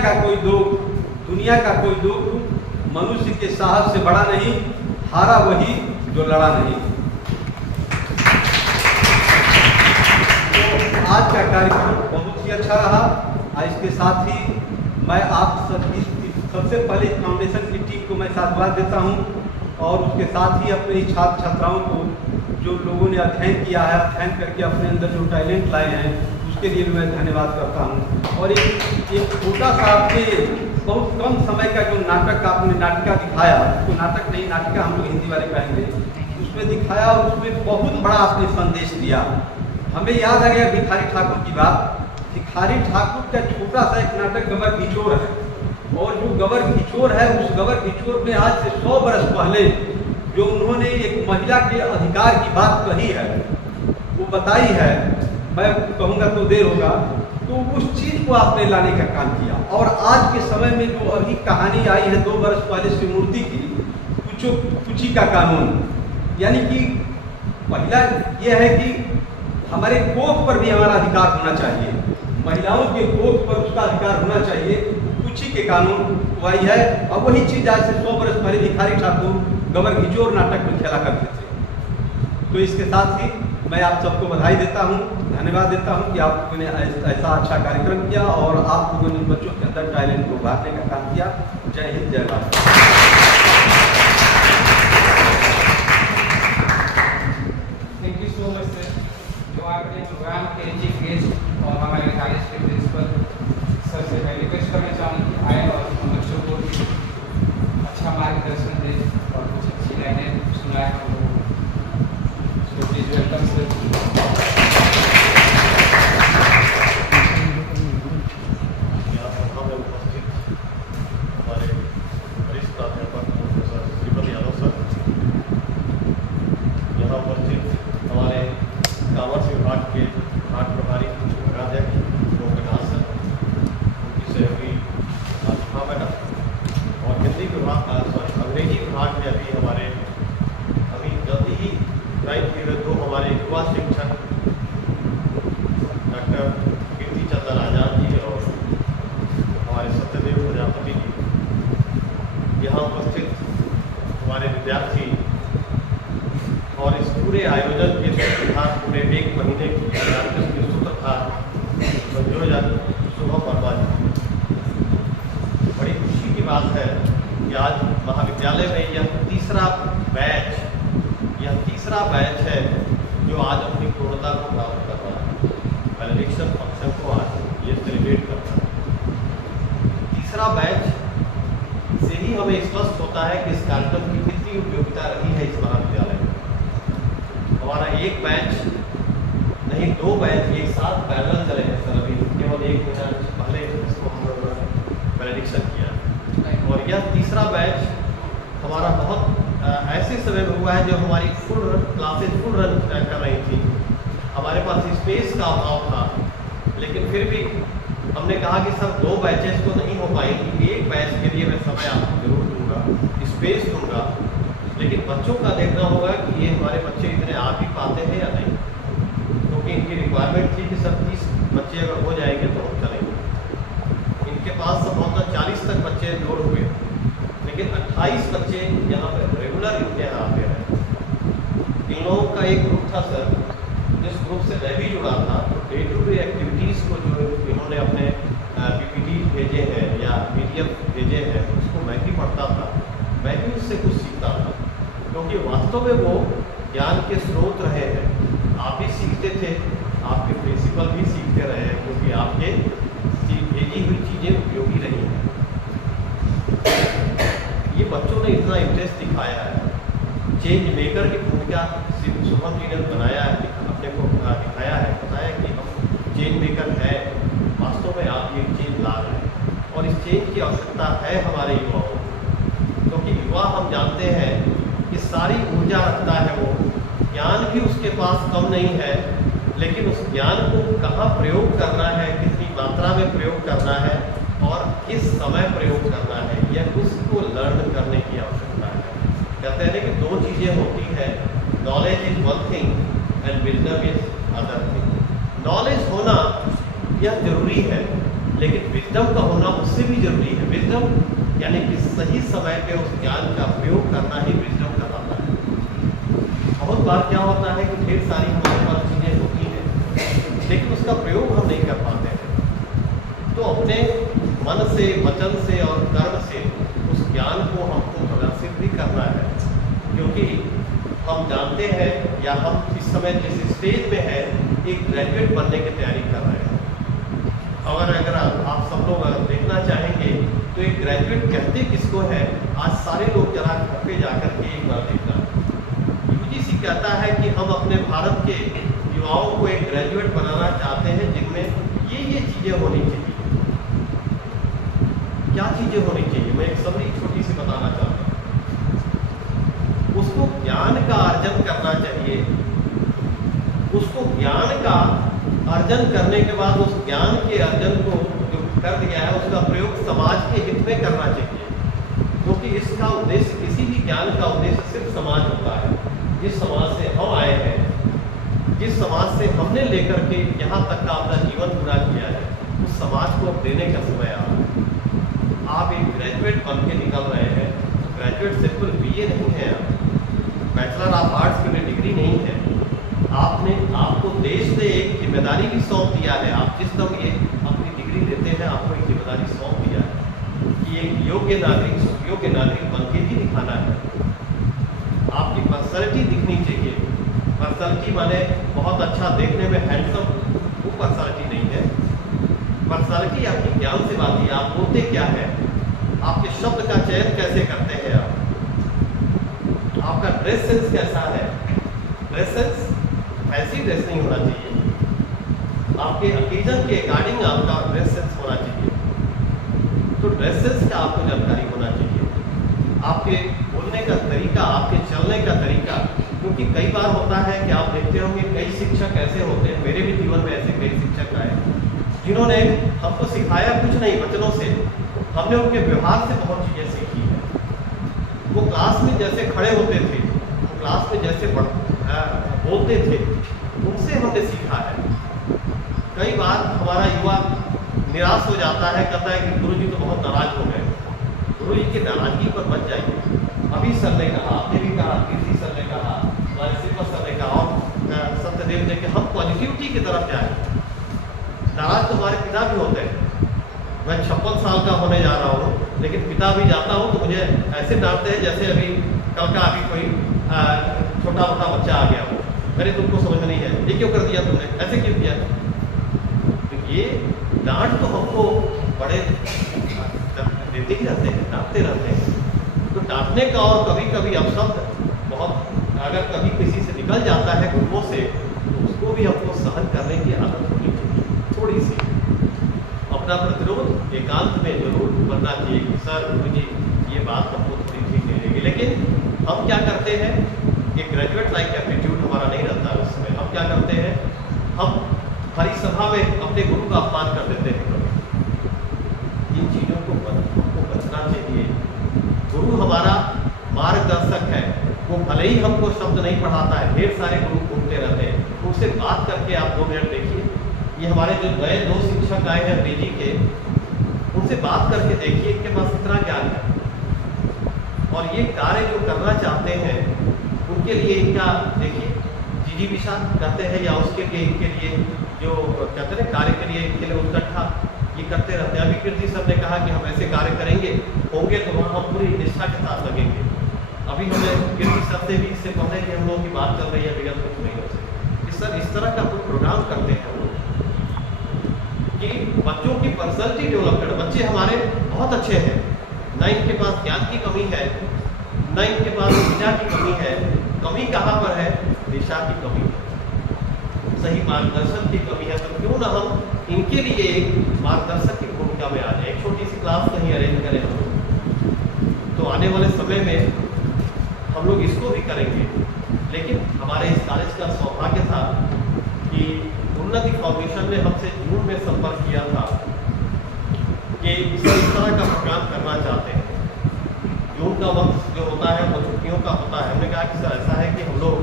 का कोई दुख मनुष्य के साहस से बड़ा नहीं, हारा वही जो लड़ा नहीं। आज का कार्यक्रम बहुत ही अच्छा रहा। इसके साथ ही मैं आप सबसे पहले इस फाउंडेशन की टीम को मैं साधुवाद देता हूं और उसके साथ ही अपने छात्र छात्राओं को जो लोगों ने अध्ययन किया है, अध्ययन करके अपने अंदर जो टैलेंट लाए हैं, उसके लिए मैं धन्यवाद करता हूं। और एक छोटा सा आपने बहुत कम समय का जो नाटक आपने नाटिका दिखाया, तो नाटक नहीं, नाटिका हम लोग हिंदी वाले कहेंगे, उसमें दिखाया और उसमें बहुत बड़ा आपने संदेश दिया। हमें याद आ गया भिखारी ठाकुर की बात। भिखारी ठाकुर का छोटा सा एक नाटक गबर भिचोर है, और जो गबर भिचोर है, उस गबर भिचोर में आज से 100 बरस पहले जो उन्होंने एक महिला के अधिकार की बात कही है, वो बताई है, मैं कहूँगा तो देर होगा, तो उस चीज़ को आपने लाने का काम किया। और आज के समय में जो अभी कहानी आई है 2 वर्ष पहले शिव मूर्ति की, कुची का कानून, यानी कि महिला ये है कि हमारे कोख पर भी हमारा अधिकार होना चाहिए, महिलाओं के कोख पर उसका अधिकार होना चाहिए, कुची के कानून वही है। और वही चीज़ आज से 100 वर्ष पहले भिखारी ठाकुर गबर घिचोर नाटक में खेला करते थे। तो इसके साथ ही मैं आप सबको बधाई देता हूँ, धन्यवाद देता हूँ कि आप लोगों ने ऐसा अच्छा कार्यक्रम किया और आप लोगों ने बच्चों के अंदर टैलेंट को उभारने का काम किया। जय हिंद, जय Bharat. Thank you so much sir, जो आपने प्रोग्राम के चीफ गेस्ट और हमारे कॉलेज के प्रिंसिपल सर से मैं रिक्वेस्ट करना चाहूँगी कि आए और बच्चों को भी अच्छा मार्गदर्शन दें और कुछ अच्छी लाइनें सुनाएं हम लोगों को। So please welcome sir. अंग्रेजी विभाग में अभी जल्दी ही राइट पीरियड 2 हमारे युवा शिक्षक डॉक्टर कीर्ति चंदन आजाद जी और हमारे सत्यदेव प्रजापति जी यहाँ उपस्थित हमारे विद्यार्थी और इस पूरे आयोजन के सूत्रधार, पूरे 1 महीने के सूत्रधार संयोजक शुभम वर्मा जी। बड़ी खुशी की बात है कि आज महाविद्यालय में यह तीसरा बैच है जो आज अपनी पूर्णता को प्राप्त कर रहा है। वैलिडेशन फंक्शन को आज ये सेलिब्रेट करता है। तीसरा बैच से ही हमें स्पष्ट होता है कि इस कार्यक्रम की कितनी उपयोगिता रही है इस महाविद्यालय में। हमारा 1 बैच नहीं 2 बैच एक साथ पैरेलल चले हैं सर। अभी केवल 1 मिनट पहले इसको हम लोगों ने वैलिडेशन किया और यह तीसरा बैच हमारा बहुत ऐसे समय में हुआ है जब हमारी क्लासेज फुल रन कर रही थी। हमारे पास स्पेस का अभाव था, लेकिन फिर भी हमने कहा कि सर 2 बैचेस तो नहीं हो पाएगी, 1 बैच के लिए मैं समय आपको जरूर दूंगा, स्पेस दूंगा, लेकिन बच्चों का देखना होगा कि ये हमारे बच्चे इतने आ भी पाते हैं या नहीं, क्योंकि इनकी रिक्वायरमेंट थी कि सर 30 बच्चे अगर हो जाएंगे तो हम चलेंगे। इनके पास संभवतः 40 तक बच्चे लोड हुए, लेकिन 28 बच्चे यहाँ पर रेगुलर इनके यहाँ आते हैं। इन लोगों का एक ग्रुप था सर, जिस ग्रुप से मैं भी जुड़ा था। तो डे टू डे एक्टिविटीज़ को जो इन्होंने अपने पीपीटी भेजे हैं या PDF भेजे हैं, उसको मैं भी पढ़ता था, मैं भी उससे कुछ सीखता था, क्योंकि वास्तव में वो ज्ञान के स्रोत रहे हैं। आप भी सीखते थे, आपके प्रिंसिपल भी सीखते रहे हैं, क्योंकि आपके भेजी हुई चीज़ें उपयोगी रही हैं। ये बच्चों ने इतना इंटरेस्ट दिखाया है, चेंज मेकर की भूमिका शुभम जी ने बनाया है, अपने को दिखाया है, बताया कि हम चेंज मेकर है, वास्तव में आप ये चेंज ला रहे हैं और इस चेंज की आवश्यकता है हमारे युवाओं को, क्योंकि युवा हम जानते हैं कि सारी ऊर्जा रखता है, वो ज्ञान भी उसके पास कम नहीं है, लेकिन उस ज्ञान को कहाँ प्रयोग करना है, कितनी मात्रा में प्रयोग करना है और किस समय प्रयोग करना है, यह उसको लर्न करने की आवश्यकता है। कहते हैं कि 2 चीज़ें होती हैं, knowledge is one thing and wisdom is other thing. Knowledge होना यह जरूरी है, लेकिन विजडम का होना उससे भी जरूरी है। विजडम यानी कि सही समय पे उस ज्ञान का प्रयोग करना ही विजडम कहलाता है। बहुत बार क्या होता है कि ढेर सारी हमारे पास चीज़ें होती हैं, लेकिन उसका प्रयोग हम नहीं कर पाते हैं। तो अपने मन से, वचन से और कर्म से उस ज्ञान को हमको प्रदर्शित भी करना है, क्योंकि हम जानते हैं या हम इस समय जिस स्टेज में है, एक ग्रेजुएट बनने की तैयारी कर रहे हैं। अगर आप सब लोग देखना चाहेंगे तो एक ग्रेजुएट कहते किसको है, आज सारे लोग जरा घर पे जाकर के एक बार देखना। UGC कहता है कि हम अपने भारत के युवाओं को एक ग्रेजुएट बनाना चाहते हैं जिनमें ये चीज़ें होनी चाहिए। क्या चीज़ें होनी चाहिए, मैं एक समरी छोटी सी बताना चाहता हूँ। उसको ज्ञान का अर्जन करना चाहिए, उसको ज्ञान का अर्जन करने के बाद उस ज्ञान के अर्जन को जो कर दिया है उसका प्रयोग समाज के हित में करना चाहिए, क्योंकि इसका उद्देश्य, किसी भी ज्ञान का उद्देश्य सिर्फ समाज होता है। जिस समाज से हम आए हैं, जिस समाज से हमने लेकर के यहाँ तक का अपना जीवन पूरा किया है, उस समाज को अब देने का समय आ रहा है। आप एक ग्रेजुएट बन के निकल रहे हैं, ग्रेजुएट सिर्फ BA नहीं है, बैचलर ऑफ आर्ट्स की डिग्री नहीं है, आपको देश ने एक जिम्मेदारी भी सौंप दिया है। आप जिस तरह ये अपनी डिग्री लेते हैं, आपको एक जिम्मेदारी सौंप दिया है कि एक योग्य नागरिक बन के ही दिखाना है। आपकी पर्सनैलिटी दिखनी चाहिए। पर्सनैलिटी माने बहुत अच्छा देखने में हैंडसम, वो पर्सनैलिटी नहीं है। पर्सनैलिटी आपकी ज्ञान से बात है, आप बोलते क्या है, आपके शब्द का चयन कैसे करते हैं, आपका ड्रेस सेंस कैसा है। ड्रेस सेंस ऐसी ड्रेस नहीं होना चाहिए, आपके ओकेजन के अकॉर्डिंग आपका ड्रेस सेंस होना चाहिए। तो ड्रेस सेंस का आपको जानकारी होना चाहिए, आपके बोलने का तरीका, आपके चलने का तरीका। क्योंकि कई बार होता है कि आप देखते होंगे कई शिक्षक ऐसे होते हैं, मेरे भी जीवन में ऐसे कई शिक्षक आए जिन्होंने हमको सिखाया कुछ नहीं वचनों से, हमने उनके व्यवहार से बहुत चीज़ें सीखी है। वो क्लास में जैसे खड़े होते थे, वो क्लास में जैसे बोलते थे, उनसे हमने सीखा है। कई बार हमारा युवा निराश हो जाता है, कहता है कि गुरुजी तो बहुत नाराज हो गए। गुरुजी की नाराजगी पर बच जाइए। अभी सर ने कहा, आपने भी कहा, कीर्ति सर ने कहा, श्रीपद सर ने कहा और सत्यदेव ने कि हम पॉजिटिविटी की तरफ जाए। नाराज तो हमारे पिता भी होते हैं। मैं 56 साल का होने जा रहा हूँ, लेकिन पिता भी जाता हूँ तो मुझे ऐसे डांटते हैं जैसे अभी कल का अभी कोई छोटा मोटा बच्चा आ गया हो। अरे तुमको समझ नहीं है, ये क्यों कर दिया तुमने, ऐसे क्यों किया। तो ये डांट तो हमको बड़े देते ही रहते हैं, डांटते रहते हैं। तो डांटने का और कभी कभी अपशब्द बहुत, अगर कभी किसी से निकल जाता है गुरुओं से, तो उसको भी हमको सहन करने की आदत होनी चाहिए। थोड़ी सी अपना प्रतिरोध एकांत में जरूर बनना चाहिए कि सर गुरुजी ये बात हमको थोड़ी ठीक नहीं लगेगी। लेकिन हम क्या करते हैं, एक ग्रेजुएट लाइक एप्टीट्यूड हमारा नहीं रहता है। उसमें हम क्या करते हैं, हम हरी सभा में अपने गुरु का अपमान कर देते हैं। इन चीज़ों को बचना चाहिए। गुरु हमारा मार्गदर्शक है, वो भले ही हमको शब्द नहीं पढ़ाता है, ढेर सारे गुरु घूमते रहते हैं, उनसे बात करके आप 2 मिनट देखिए। ये हमारे जो नए 2 शिक्षक आए हैं पीजी के, उनसे बात करके देखिए इनके पास कितना ज्ञान है और ये कार्य जो करना चाहते हैं उनके लिए इनका देखिए जीजी विशा करते हैं या उसके लिए इनके लिए जो कहते हैं कार्य के लिए इनके लिए उत्कंठा ये करते रहते हैं। अभी कीर्ति सर ने कहा कि हम ऐसे कार्य करेंगे, होंगे तो वहाँ हम पूरी निष्ठा के साथ लगेंगे। अभी हमें कीर्ति सर से भी इससे पहले कि हम लोगों की बात चल रही है विगत कुछ महीनों से कि सर इस तरह का कोई प्रोग्राम करते हैं हम लोग कि बच्चों की पर्सनैलिटी डेवलप करें। बच्चे हमारे बहुत अच्छे हैं, न इनके पास ज्ञान की कमी है, न इनके पास ऊर्जा की कमी है। कमी कहाँ पर है, दिशा की कमी है, सही मार्गदर्शन की कमी है। तो क्यों ना हम इनके लिए एक मार्गदर्शक की भूमिका में आ जाए, एक छोटी सी क्लास कहीं अरेंज करें हम लोग। तो आने वाले समय में हम लोग इसको भी करेंगे। लेकिन हमारे इस कॉलेज का सौभाग्य था कि उन्नति फाउंडेशन ने हमसे जून में संपर्क किया था कि इस तरह का प्रोग्राम करना चाहते हैं। जून का वक्त जो होता है वो छुट्टियों का होता है। हमने कहा कि सर ऐसा है कि हम लोग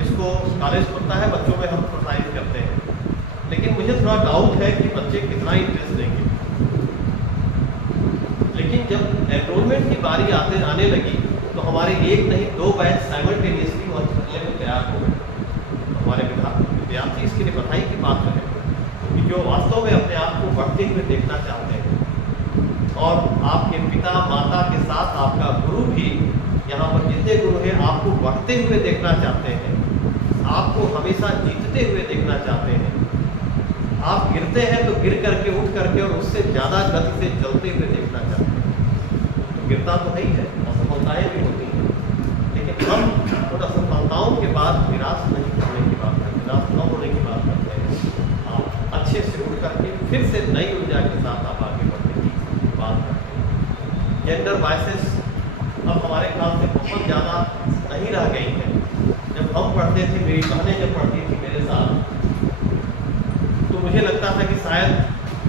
इसको कॉलेज खुलता है, बच्चों में हम प्रोत्साहित करते हैं, लेकिन मुझे थोड़ा डाउट है कि बच्चे कितना इंटरेस्ट देंगे। लेकिन जब एनरोलमेंट की बारी आने लगी तो हमारे 1 नहीं 2 बैच साइमल्टेनियसली वॉच करने में तैयार हो गए। हमारे विद्यार्थी इसके लिए बधाई की बात है कि जो वास्तव में अपने आप को बढ़ते हुए देखना चाहते हैं और आपके पिता माता के साथ आपका गुरु भी, यहाँ पर जितने गुरु हैं, आपको बढ़ते हुए देखना चाहते हैं, आपको हमेशा जीतते हुए देखना चाहते हैं। आप गिरते हैं तो गिर करके उठ करके और उससे ज़्यादा गति से चलते हुए देखना चाहते हैं। तो गिरता तो है ही है, असफलताएँ भी होती हैं, लेकिन हम उन असफलताओं के बाद निराश नहीं होने की बात करते, निराश न होने की बात करते हैं। आप अच्छे से उठ करके फिर से नई ऊर्जा के साथ आप आगे बढ़ने की बात करते हैं। जेंडर बायसेस अब हमारे ख्याल से बहुत ज़्यादा नहीं रह गई है। पढ़ते थे, मेरी बहनें जब पढ़ती थी मेरे साथ, तो मुझे लगता था कि शायद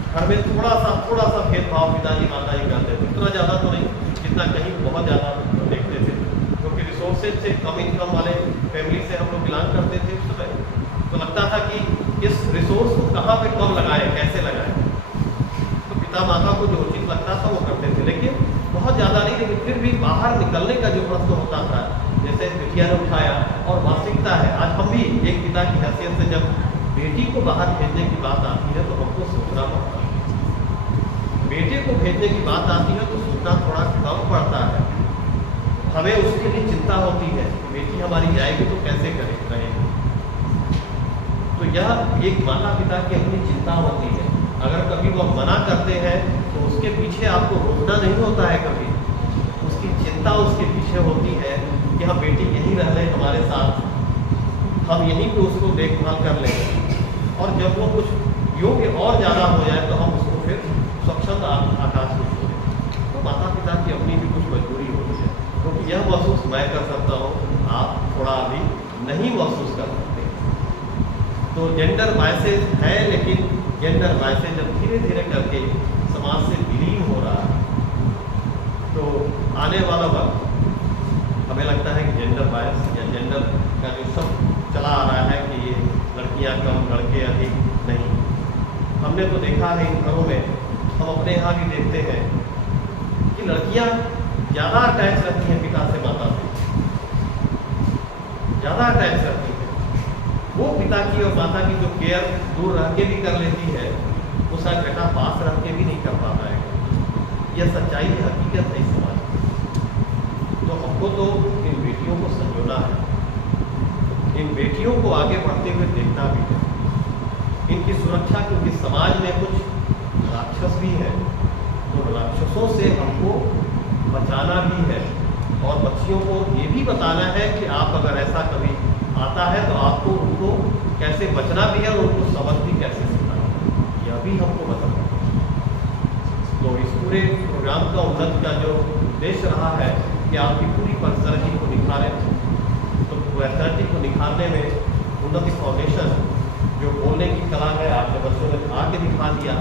घर में थोड़ा सा भेदभाव पिताजी माताजी करते थे, इतना ज़्यादा तो नहीं जितना कहीं बहुत ज़्यादा देखते थे, क्योंकि रिसोर्सेज से कम इनकम वाले फैमिली से हम लोग बिलोंग करते थे उस समय। तो लगता था कि इस रिसोर्स को कहाँ पे कब लगाएं, कैसे लगाएं, तो पिता माता को जो उचित लगता था वो करते थे, लेकिन बहुत ज़्यादा नहीं। लेकिन फिर भी बाहर निकलने का जो प्रश्न होता था, जैसे बिटिया ने उठाया, और वास्तविकता है आज हम भी एक पिता की हैसियत से जब बेटी को बाहर भेजने की बात आती है तो हमको सोचना पड़ता है। बेटे को भेजने की बात आती है तो सोचना थोड़ा कम पड़ता है, हमें उसके लिए चिंता होती है, बेटी हमारी जाएगी तो कैसे रहेगी। तो यह एक माता पिता की अपनी चिंता होती है। अगर कभी वो मना करते हैं तो उसके पीछे आपको रोकना नहीं होता है, कभी उसकी चिंता उसके पीछे होती है कि हम बेटी यहीं रह लें हमारे साथ, हम यहीं पे उसको देखभाल कर लें, और जब वो कुछ योग्य और ज़्यादा हो जाए तो हम उसको फिर स्वच्छंद आकाश में छोड़ें। तो माता पिता की अपनी भी कुछ मजबूरी होती है, क्योंकि तो यह महसूस मैं कर सकता हूँ, आप थोड़ा अभी नहीं महसूस कर सकते। तो जेंडर बायसेस है, लेकिन जेंडर बायसेस जब धीरे धीरे करके समाज से विलीन हो रहा है, तो आने वाला वक्त हमें लगता है कि जेंडर बायस या जेंडर का जो सब चला आ रहा है कि ये लड़कियां कम लड़के अधिक, नहीं। हमने तो देखा है इन घरों में, हम अपने यहाँ भी देखते हैं कि लड़कियां ज़्यादा अटैच रहती हैं पिता से, माता से ज़्यादा अटैच रहती हैं। वो पिता की और माता की जो केयर दूर रह के भी कर लेती है, वो शायद बेटा पास रह के भी नहीं कर पाता है। यह सच्चाई है, हकीकत है इस समाज में। तो हमको तो इन बेटियों को संजोना है, इन बेटियों को आगे बढ़ते हुए देखना भी है, इनकी सुरक्षा, क्योंकि समाज में कुछ राक्षस भी हैं, तो राक्षसों से हमको बचाना भी है, और बच्चियों को ये भी बताना है कि आप अगर ऐसा कभी आता है तो आपको उनको कैसे बचना भी है और उनको सबक भी कैसे सिखाना है, यह भी हमको बताना है। तो इस पूरे प्रोग्राम का उन्नति का जो उद्देश्य रहा है कि आपकी पूरी पर्सनैलिटी को निखारें, तो पर्सनैलिटी को निखारने में उन्नति फाउंडेशन जो बोलने की कला है, आपने बच्चों ने आके दिखा दिया,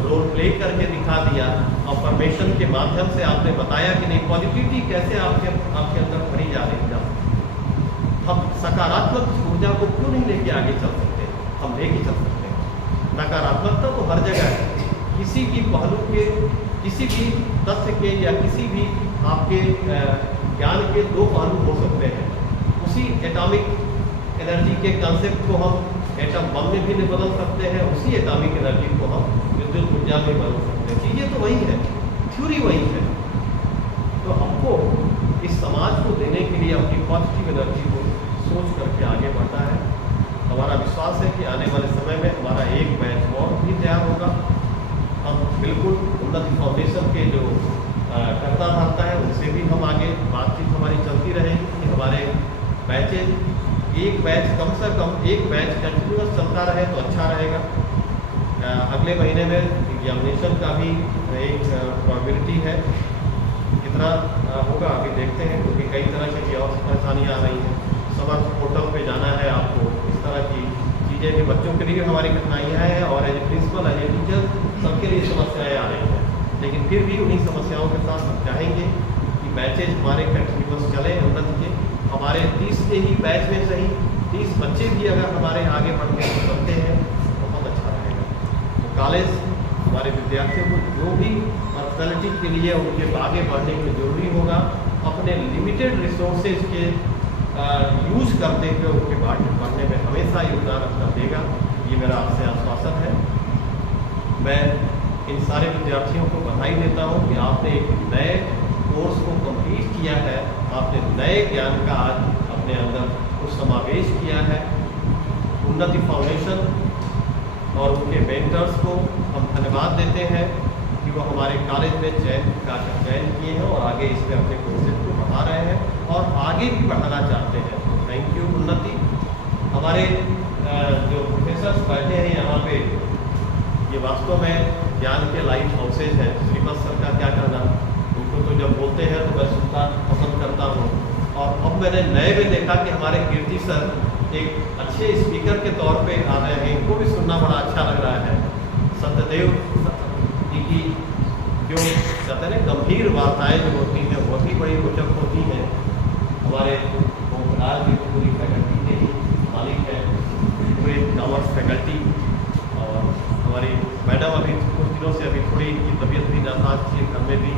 रोल प्ले करके दिखा दिया, अफर्मेशन के माध्यम से आपने बताया कि नहीं पॉजिटिविटी कैसे आपके अंदर भरी जा रही है। हम सकारात्मक ऊर्जा को क्यों नहीं लेके आगे चल सकते, हम लेके चल सकते हैं। नकारात्मकता तो हर जगह है, किसी भी पहलू के, किसी भी तथ्य के या किसी भी आपके ज्ञान के दो पहलू हो सकते हैं। उसी एटॉमिक एनर्जी के कंसेप्ट को हम एटम बम में भी बदल सकते हैं, उसी एटॉमिक एनर्जी को हम विद्युत ऊर्जा में बदल सकते हैं। चीज़ें तो वही है, थ्योरी वही है। तो हमको इस समाज को देने के लिए अपनी पॉजिटिव एनर्जी को सोच करके आगे बढ़ना है। हमारा विश्वास है कि आने वाले समय में हमारा एक बैच और भी तैयार होगा। हम बिल्कुल उन्नति फाउंडेशन के जो कर्ता धर्ता है उनसे भी हम आगे बातचीत हमारी चलती रहेगी कि हमारे बैचेज, एक बैच कम से कम एक बैच कंटिन्यूस चलता रहे तो अच्छा रहेगा। अगले महीने में एग्जामिनेशन का भी एक प्रोबेबिलिटी है, कितना होगा अभी देखते हैं, क्योंकि कई तरह की और परेशानियाँ आ रही हैं। समर्थ पोर्टल पे जाना है आपको, इस तरह की चीज़ें भी बच्चों के लिए हमारी कठिनाइयाँ हैं, और as a principal as a teacher सबके लिए समस्याएँ आ रही हैं। लेकिन फिर भी उन्हीं समस्याओं के साथ हम चाहेंगे कि बैचेज हमारे कंटिन्यूस चले उन्नति के। हमारे 30 के ही बैच में सही 30 बच्चे भी अगर हमारे आगे बढ़ के चलते हैं बहुत अच्छा रहेगा। तो कॉलेज हमारे विद्यार्थियों को जो भी पर्सनैलिटी के लिए उनके आगे बढ़ने के लिए जरूरी होगा, अपने लिमिटेड रिसोर्सेज के यूज करते हुए उनके बढ़ने में हमेशा योगदान अपना देगा। ये मेरा आपसे आश्वासन है। मैं इन सारे विद्यार्थियों को बधाई देता हूँ कि आपने एक नए कोर्स को कंप्लीट किया है, आपने नए ज्ञान का आज अपने अंदर कुछ समावेश किया है। उन्नति फाउंडेशन और उनके मेंटर्स को हम धन्यवाद देते हैं कि वो हमारे कॉलेज में चयन किए हैं और आगे इसमें अपने कोर्सेज को बढ़ा रहे हैं और आगे भी बढ़ाना चाहते हैं। थैंक यू उन्नति। हमारे जो प्रोफेसर्स बैठे हैं यहाँ पे, ये वास्तव में ज्ञान के लाइट हाउसेज हैं। श्रीपद सर का क्या कहना, उनको तो जब बोलते हैं तो मैं सुनना पसंद करता हूँ। और अब मैंने नए में देखा कि हमारे कीर्ति सर एक अच्छे स्पीकर के तौर पे आ रहे हैं, इनको भी सुनना बड़ा अच्छा लग रहा है। सत्यदेव जी की जो कहते हैं गंभीर वार्ताएं जो होती हैं वो भी बड़ी रोचक होती हैं। हमारे ओमराज जी को पूरी फैकल्टी के ही मालिक है, पूरे कॉमर्स फैकल्टी, और हमारी मैडम अभी कुछ दिनों से अभी थोड़ी इनकी तबीयत भी नासाज थी, घर में भी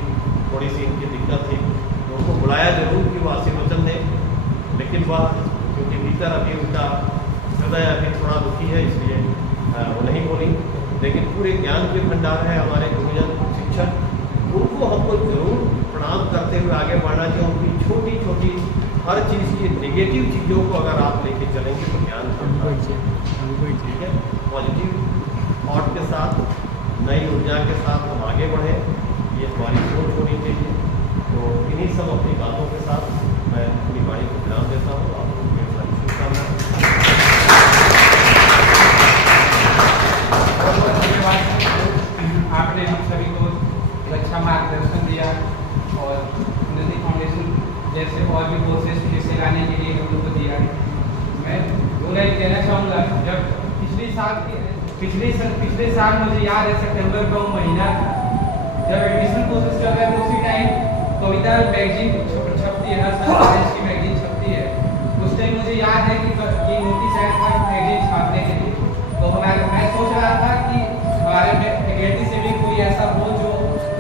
थोड़ी सी इनकी दिक्कत थी, तो उनको बुलाया जरूर कि वो आशीर्वचन दें, लेकिन वह क्योंकि भीतर अभी उनका हृदय अभी थोड़ा दुखी है, इसलिए वो नहीं बोली। लेकिन पूरे ज्ञान के भंडार है हमारे गुरुजन शिक्षक, उनको हमको जरूर प्रणाम करते हुए आगे बढ़ना चाहिए। उनकी छोटी छोटी हर चीज़ की नेगेटिव चीज़ों को अगर आप लेके चलेंगे तो ज्ञान ठीक है, पॉजिटिव थॉट के साथ, नई ऊर्जा के साथ हम आगे बढ़ें, ये हमारी सोच होनी चाहिए। तो इन्हीं सब अपनी बातों के साथ मैं अपनी वाणी को विराम देता हूँ। आपको मेरी सारी शुभकामनाएं। आपने हम सभी को अच्छा मार्गदर्शन दिया और उन्नति फाउंडेशन जैसे और भी कोर्सेज फिर से लाने के लिए हम लोग को दिया। मैं दो लाइन कहना चाहूँगा, जब पिछले साल मुझे याद है सितंबर का महीना था, जब एडमिशन प्रोसेस चल रहा है, उसी टाइम कविता मैगजीन छपती है, हर साल कॉलेज की मैगजीन छपती है। उस टाइम मुझे याद है कि नोटिस आया था मैगजीन छापने के लिए, तो मैं सोच रहा था कि हमारे फैकल्टी से भी कोई ऐसा हो जो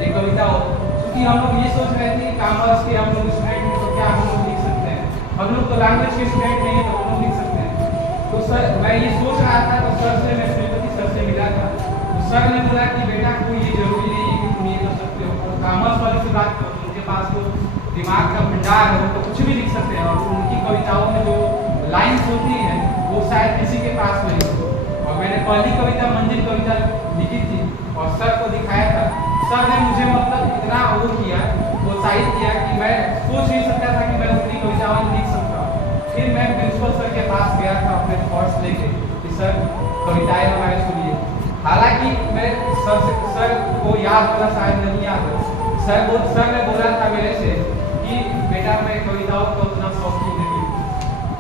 एक कविता हो, क्योंकि हम लोग ये सोच रहे थे कॉमर्स के हम लोग स्टूडेंट हैं तो क्या हम लोग लिख सकते हैं, हम लोग तो लैंग्वेज के स्टूडेंट नहीं है तो हम लोग लिख सकते हैं। तो सर मैं ये सोच रहा था, तो सर से मैं श्रीपति सर से मिला था, तो सर ने बोला कि बेटा कोई ये जरूरी नहीं है कि तुम ये कर सकते हो, और कॉमर्स वाले से बात करो, उनके पास तो दिमाग का भंडार है, वो तो कुछ भी लिख सकते हैं, और उनकी कविताओं में जो लाइन्स होती हैं वो शायद किसी के पास नहीं हो। और मैंने पहली कविता मंजिल कविता लिखी थी और सर को दिखाया था, सर ने मुझे मतलब इतना वो किया, प्रोत्साहित किया कि मैं सोच नहीं सकता था कि मैं उतनी कविताएं लिख सकता हूँ। फिर मैं प्रिंसिपल सर के पास गया था अपने थॉट्स लेके कि सर कविताएं हमारे सुनिए। हालांकि मैं सर को याद होगा, शायद नहीं याद हो, सर ने बोला था मेरे से कि बेटा मैं कविताओं को उतना शौकीन नहीं,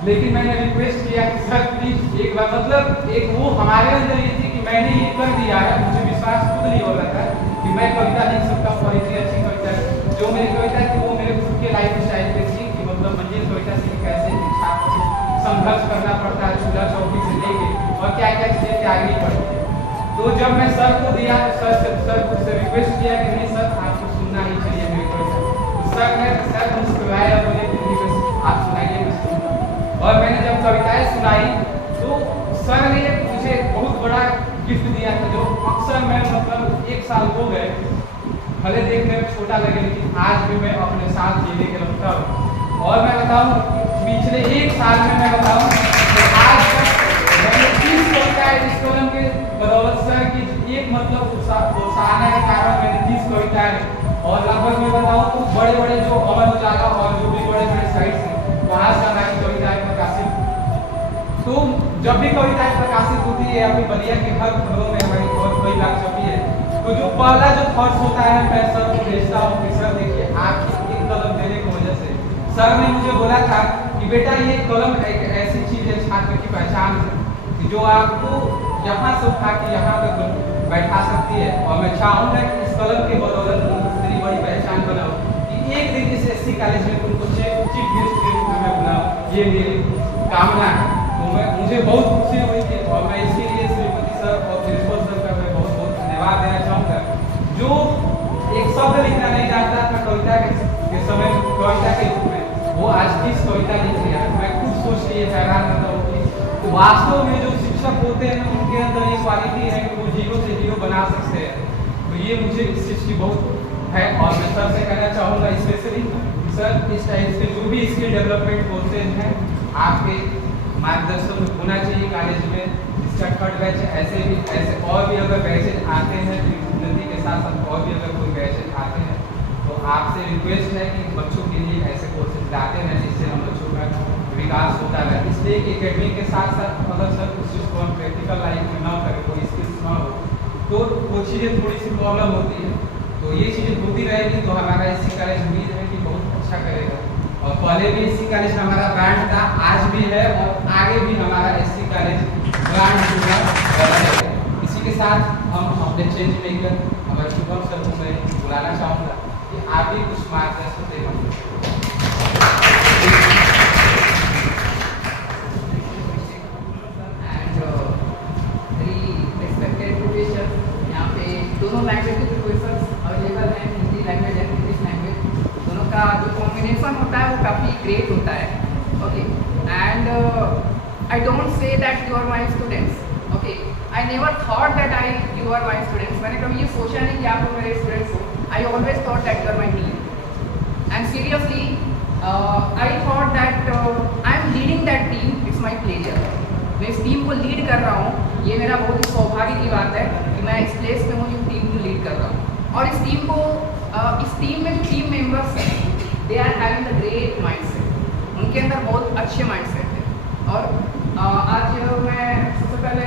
लेकिन मैंने रिक्वेस्ट किया कि सर प्लीज एक बार, मतलब एक वो हमारे अंदर ये थी कि मैंने ये कर दिया है, मुझे विश्वास खुद नहीं हो रहा था कि मैं कविता लिख सकता हूँ, और इतनी अच्छी कविता जो मेरी कविता थी वो मेरे खुद के लाइफ स्टाइल पे थी कि मतलब मंजिल कविता से कैसे छात्र से संघर्ष करना पड़ता है, चूल्हा चौकी से लेके और क्या क्या चीज़ें त्यागनी पड़ती है। तो जब मैं सर को दिया तो सर से रिक्वेस्ट किया कि नहीं सर आपको सुनना ही चाहिए मेरी कविता, तो सर मुस्कुराया, बोले आप सुनाइए मैं सुनूंगा। और मैंने जब कविताएं सुनाई तो सर ने मुझे बहुत बड़ा गिफ्ट दिया था, जो अक्सर मैं मतलब 1 साल हो गए, भले देखने में छोटा लगे लेकिन आज भी मैं अपने साथ जीने के लगता हूँ। और मैं बताऊँ पिछले 1 साल में मैं बताऊँ तो आज तक मैंने 30 कविताएं इस कलम के बदौलत सर की एक मतलब प्रोत्साहन के कारण मैंने 30 कविताएं, और लगभग मैं बताऊँ तो बड़े बड़े जो अमर उजाला और जो भी बड़े बड़े साइट्स हैं वहाँ से हमारी कविताएं प्रकाशित। तो जब भी कविताएं प्रकाशित होती है अपनी बलिया के हर खबरों में हमारी बहुत बड़ी बात छपी है, तो जो पहला जो थॉट्स होता है मैं सर को भेजता हूँ कि सर देखिए आपकी एक कलम देने की वजह से सर ने मुझे बोला था कि बेटा ये कलम एक ऐसी चीज है छात्र की पहचान है कि जो आपको यहाँ से उठा के यहाँ तक बैठा सकती है। और मैं चाहूँगा कि इस कलम के बदौलत इतनी बड़ी पहचान बनाओ कि एक दिन इस SC कॉलेज में तुमको चीफ गेस्ट के रूप में बुलाओ, ये मेरी कामना है। तो मुझे बहुत खुशी हुई थी और मैं इसके लिए श्रीपति सर और प्रिंसिपल सर का मैं बहुत बहुत धन्यवाद देना चाहूँगा, जो एक शब्द लिखना नहीं जानता था कविता के समय कविता के रूप में, वो आज 30 कविता लिख लिया। मैं खुद सोच के ये हैरान रहता हूँ कि तो वास्तव में जो शिक्षक होते हैं उनके अंदर ये क्वालिटी है कि वो 0 से 0 बना सकते हैं। तो ये मुझे इस चीज़ की बहुत है। और मैं सर से कहना चाहूँगा स्पेशली सर इस टाइप से जो भी स्किल डेवलपमेंट कोर्सेज हैं आपके मार्गदर्शन में होना चाहिए कॉलेज में। इसका 3rd बैच ऐसे और भी अगर बैचेज आते हैं उन्नति के साथ साथ और भी अगर कोई बैचेज आते हैं तो आपसे रिक्वेस्ट है कि बच्चों के लिए ऐसे कोर्सेज लाते हैं जिससे हम बच्चों का विकास होता है। इसलिए कि एकेडमिक के साथ साथ अगर सर उस चीज़ को हम प्रैक्टिकल लाइफ में ना करें, कोई स्किल्स ना हो तो वो चीज़ें थोड़ी सी प्रॉब्लम होती है। तो ये चीज़ें होती रहेगी तो हमारा SC कॉलेज उम्मीद है कि बहुत अच्छा करेगा। और पहले भी एससी कॉलेज हमारा ब्रांड था, आज भी है और आगे भी हमारा एससी कॉलेज ब्रांड रहेगा। इसी के साथ हम अपने चेंज मेकर हमारे शुभम सर को मैं बुलाना चाहूँगा कि आप भी कुछ मार्गदर्शन दें। यहाँ पे दोनों लैंग्वेज के प्रोफेसर्स अवेलेबल हैं, Hindi language and English language. दोनों का जो कॉम्बिनेशन होता है वो काफ़ी ग्रेट होता है। Okay, and I don't say that you are my students. Okay, I never thought that you are my students. मैंने कभी ये सोचा नहीं कि आप लोग मेरे स्टूडेंट्स हो। I always thought that you are my team, and seriously I thought that I am leading that team, it's my pleasure. मैं इस टीम को लीड कर रहा हूँ, ये मेरा बहुत ही सौभाग्य की बात है कि मैं इस प्लेस पे हूँ, इस टीम को लीड कर रहा हूँ। और इस टीम में जो टीम मेंबर्स हैं, they are having the great mindset. उनके अंदर बहुत अच्छे माइंडसेट है। और आज मैं सबसे पहले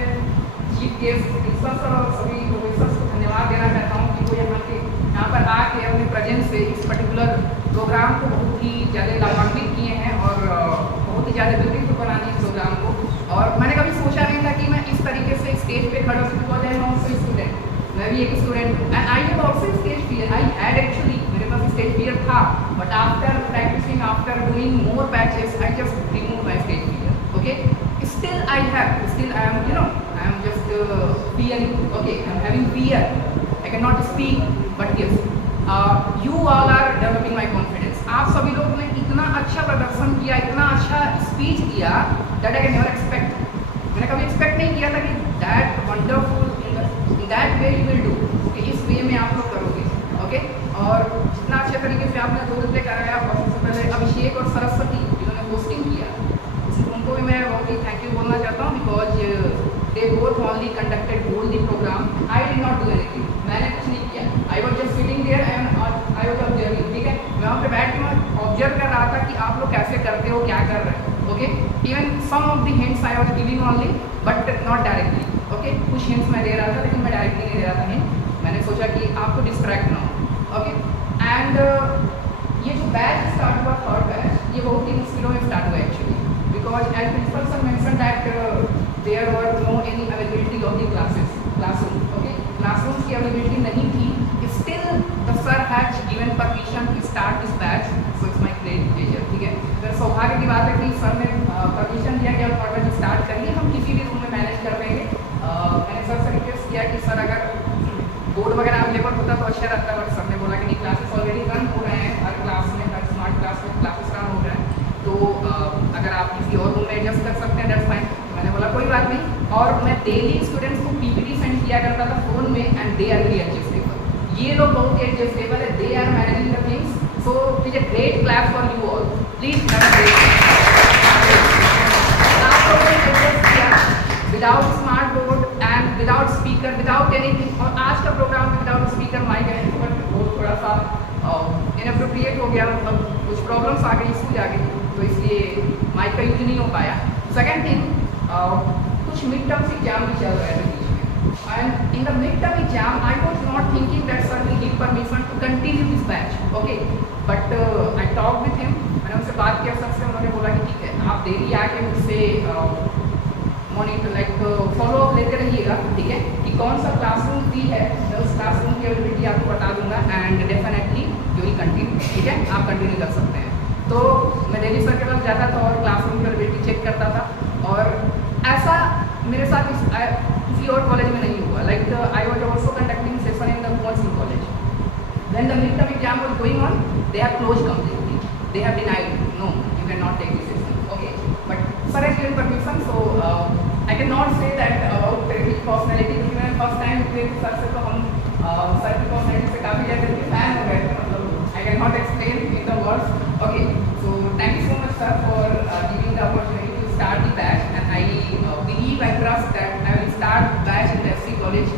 चीफ गेस्ट प्रिंसिपल और सभी प्रोफेसर्स को धन्यवाद देना चाहता हूँ कि वो यहाँ पर आके अपने प्रेजेंस से इस पर्टिकुलर प्रोग्राम को बहुत ही ज़्यादा लाभान्वित किए हैं और बहुत ही ज़्यादा ब्यूटीफुल बना दिए प्रोग्राम को। और मैंने कभी सोचा नहीं था कि मैं इस तरीके से स्टेज पे खड़ा हूँ, because I am also student. मैं भी एक स्टूडेंट हूँ and I have also stage fear. I had actually, मेरे पास स्टेज फियर था, but after practising, after doing more batches, I just remove my stage fear. Okay, still I am, you know, I am just fearing. Okay, I am having fear. I cannot speak, but yes, you all are developing my confidence. आप सभी लोग ने इतना अच्छा प्रदर्शन किया, इतना अच्छा स्पीच दिया, that I can never expect. मैंने कभी एक्सपेक्ट नहीं किया था कि that wonderful in that way you will do. Okay, इस वे में आप लोग करोगे. Okay, और जितना अच्छे तरीके से आपने रोल प्ले कराया, और सबसे पहले अभिषेक और सरस्वती जिन्होंने होस्टिंग किया, उनको भी मैं बहुत ही थैंक यू बोलना चाहता हूँ, because they both only conducted whole the program. I did not do anything, मैंने कुछ नहीं किया। I was just sitting there and I was observing. ठीक है, मैं वहाँ पे बैठ के मैं ऑब्जर्व कर रहा था कि आप लोग कैसे करते हो, क्या कर रहे हो। Okay, even some of the hints I was giving only, but not directly. Okay, कुछ हिंट्स मैं दे रहा था, लेकिन मैं डायरेक्टली नहीं दे रहा था हिंट। मैंने सोचा कि आपको डिस्ट्रैक्ट ना हो। ओके, एंड ये जो बैच स्टार्ट हुआ, थर्ड बैच, ये बहुत ही मुश्किलों में स्टार्ट हुआ actually, because as principal sir mentioned that there were no any availability of the classroom. Okay, classrooms की availability नहीं थी. Still the sir has given permission to start this batch, so it's my great pleasure. ठीक है, तो सौभाग्य की बात है कि सर ने परमिशन दिया कि आप बैच स्टार्ट करिए, हम किसी भी रूम में मैनेज कर लेंगे। मैंने सर से रिक्वेस्ट किया कि सर अगर बोर्ड वगैरह अवेलेबल होता तो अच्छा रहता, बट सर ने बोला कि नहीं, क्लासेस ऑलरेडी रन हो रहे हैं, हर क्लास में, हर स्मार्ट क्लास में क्लासेस रन हो रहे हैं, तो अगर आप किसी और रूम में एडजस्ट कर सकते हैं, दैट्स फाइन। मैंने बोला कोई बात नहीं, और मैं डेली स्टूडेंट्स को पीपीटी सेंड किया करता था फ़ोन में, and they are very adjustable. ये लोग बहुत ही एडजस्टेबल है, they are managing the things. So it is a great class for you all, please. आप लोगों ने एडजस्ट किया without smart board and without speaker, without anything. और आज का प्रोग्राम विदाउट स्पीकर माइक है, बट वो थोड़ा सा इनअप्रोप्रिएट हो गया, मतलब कुछ प्रॉब्लम्स आ गई, इशूज आ गई, तो इसलिए माइक का यूज नहीं हो पाया। सेकेंड थिंग, कुछ मिड टर्म्स एग्जाम भी चल रहे थे बीच में, and in the mid term exam I was not thinking that sir will give permission to continue this batch. Okay, but I talk with him, मैंने उनसे बात किया सर से, उन्होंने बोला कि ठीक है, आप डेली आके मुझसे मॉनिटर लाइक फॉलो अप लेते रहिएगा, ठीक है, कि कौन सा क्लासरूम फ्री है, मैं उस क्लासरूम की अवेलेबिलिटी आपको बता दूंगा, and definitely you will continue. ठीक है, आप कंटिन्यू कर सकते हैं। तो मैं डेली सर के पास जाता था और क्लासरूम की अवेलेबिलिटी चेक करता था, और ऐसा मेरे साथ किसी और कॉलेज में नहीं हुआ। Like I was also conducting session in the coaching college, when the mid term exam was going on, they have close completely, they have denied, no you can not take this session. Okay, but sir has given permission, so I can not say that about his personality, क्योंकि मैंने first time थे sir से, तो हम sir की personality से काफ़ी ज़्यादा फैन हो गए थे, मतलब आई can not explain in the words. Okay, so thank you so much sir for giving the opportunity to start the batch, and I believe and trust that I will start batch in the FC college.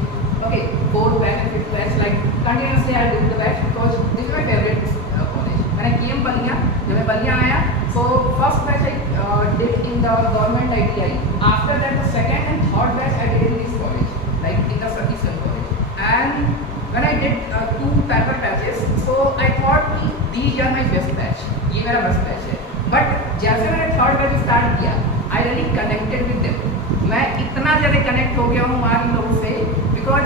Okay, 4th batch and 5th batch, like continuously I do the batch because this is my favorite college. When I came Balia, जब मैं बलिया आया, so first batch I did in the government ITI. After that the second and third batch I did in this college, like in the Satish college. And when I did 2 paper batches, so I thought कि these are my best batch, ये मेरा best batch है। Start किया, I really connected with them. मैं इतना ज़्यादा connect हो गया हूँ वहाँ लोगों से, because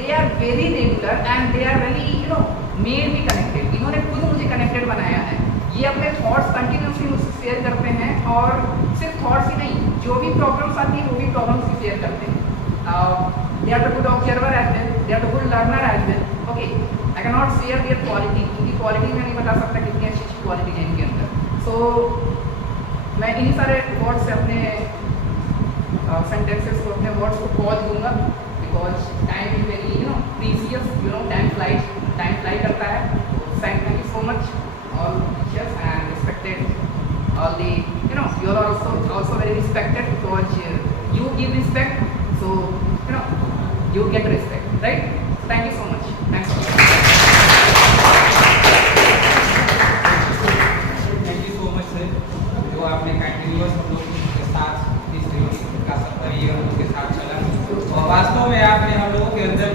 they are very regular and they are very made me connected. इन्होंने खुद मुझे कनेक्टेड बनाया है। ये अपने थॉट्स कंटिन्यूसली मुझसे शेयर करते हैं, और सिर्फ थॉट्स ही नहीं, जो भी प्रॉब्लम्स आती है वो भी प्रॉब्लम्स भी शेयर करते हैं। They are the good observer as well, they are the good learner as well. Okay, I can not share their quality, क्योंकि क्वालिटी में नहीं बता सकता कितनी अच्छी अच्छी क्वालिटी है इनके अंदर। सो मैं इन्हीं सारे वर्ड्स से अपने सेंटेंसेस को, अपने वर्ड्स को पॉज दूंगा, because time is very precious, time fly करता है। Thank you so much all teachers and respected all the, you are also very respected, because you give respect, so you get respect, right? Thank you so much. Thanks. Thank you so much sir, जो आपने continuous हम लोग के साथ इस training का सफर ये हम लोग के साथ चला, और वास्तव में आपने हम लोगों के अंदर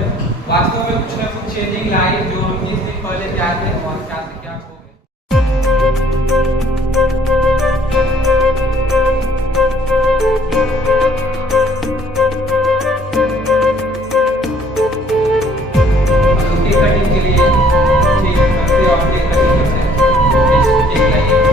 वास्तव में कुछ ना कुछ चेंजिंग लाई, जो हम 20 दिन पहले क्या थे और क्या से क्या हो गए। कटिंग के लिए ठीक करते और कटिंग करते हैं, ठीक लाइए।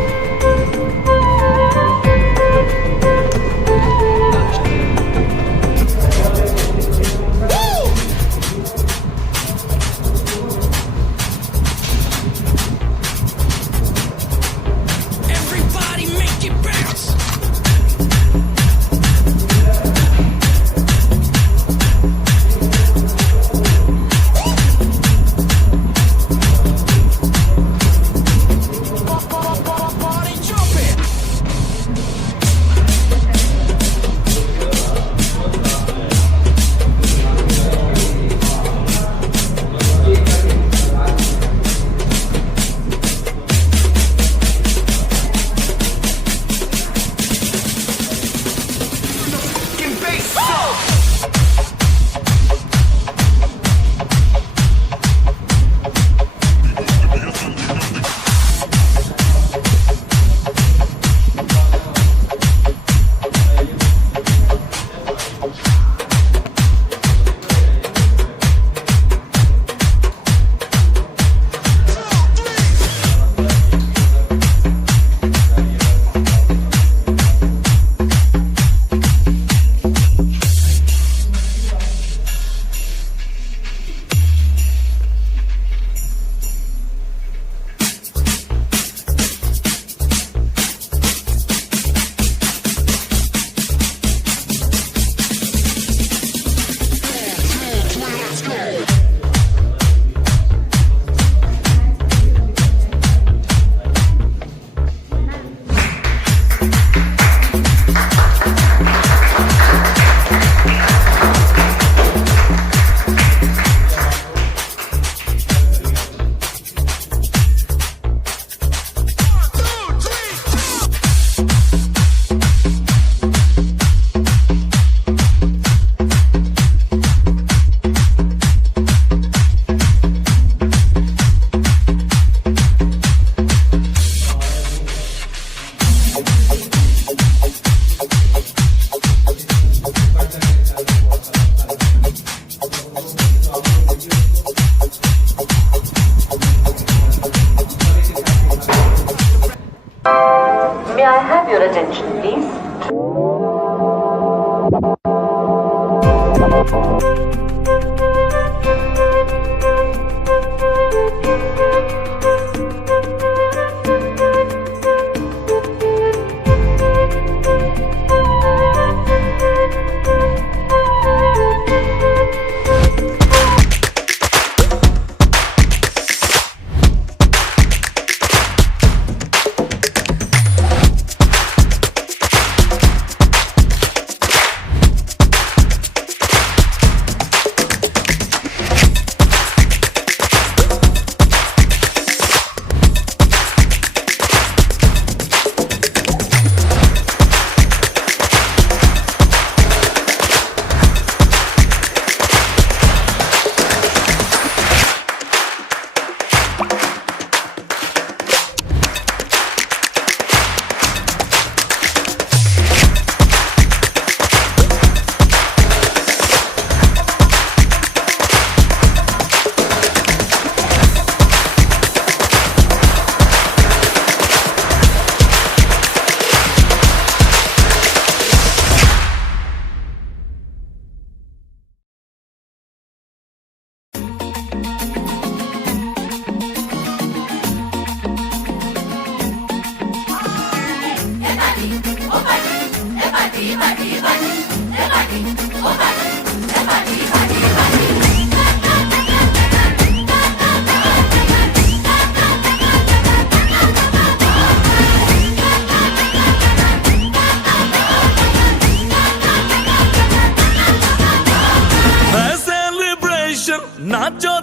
celebration, नाचो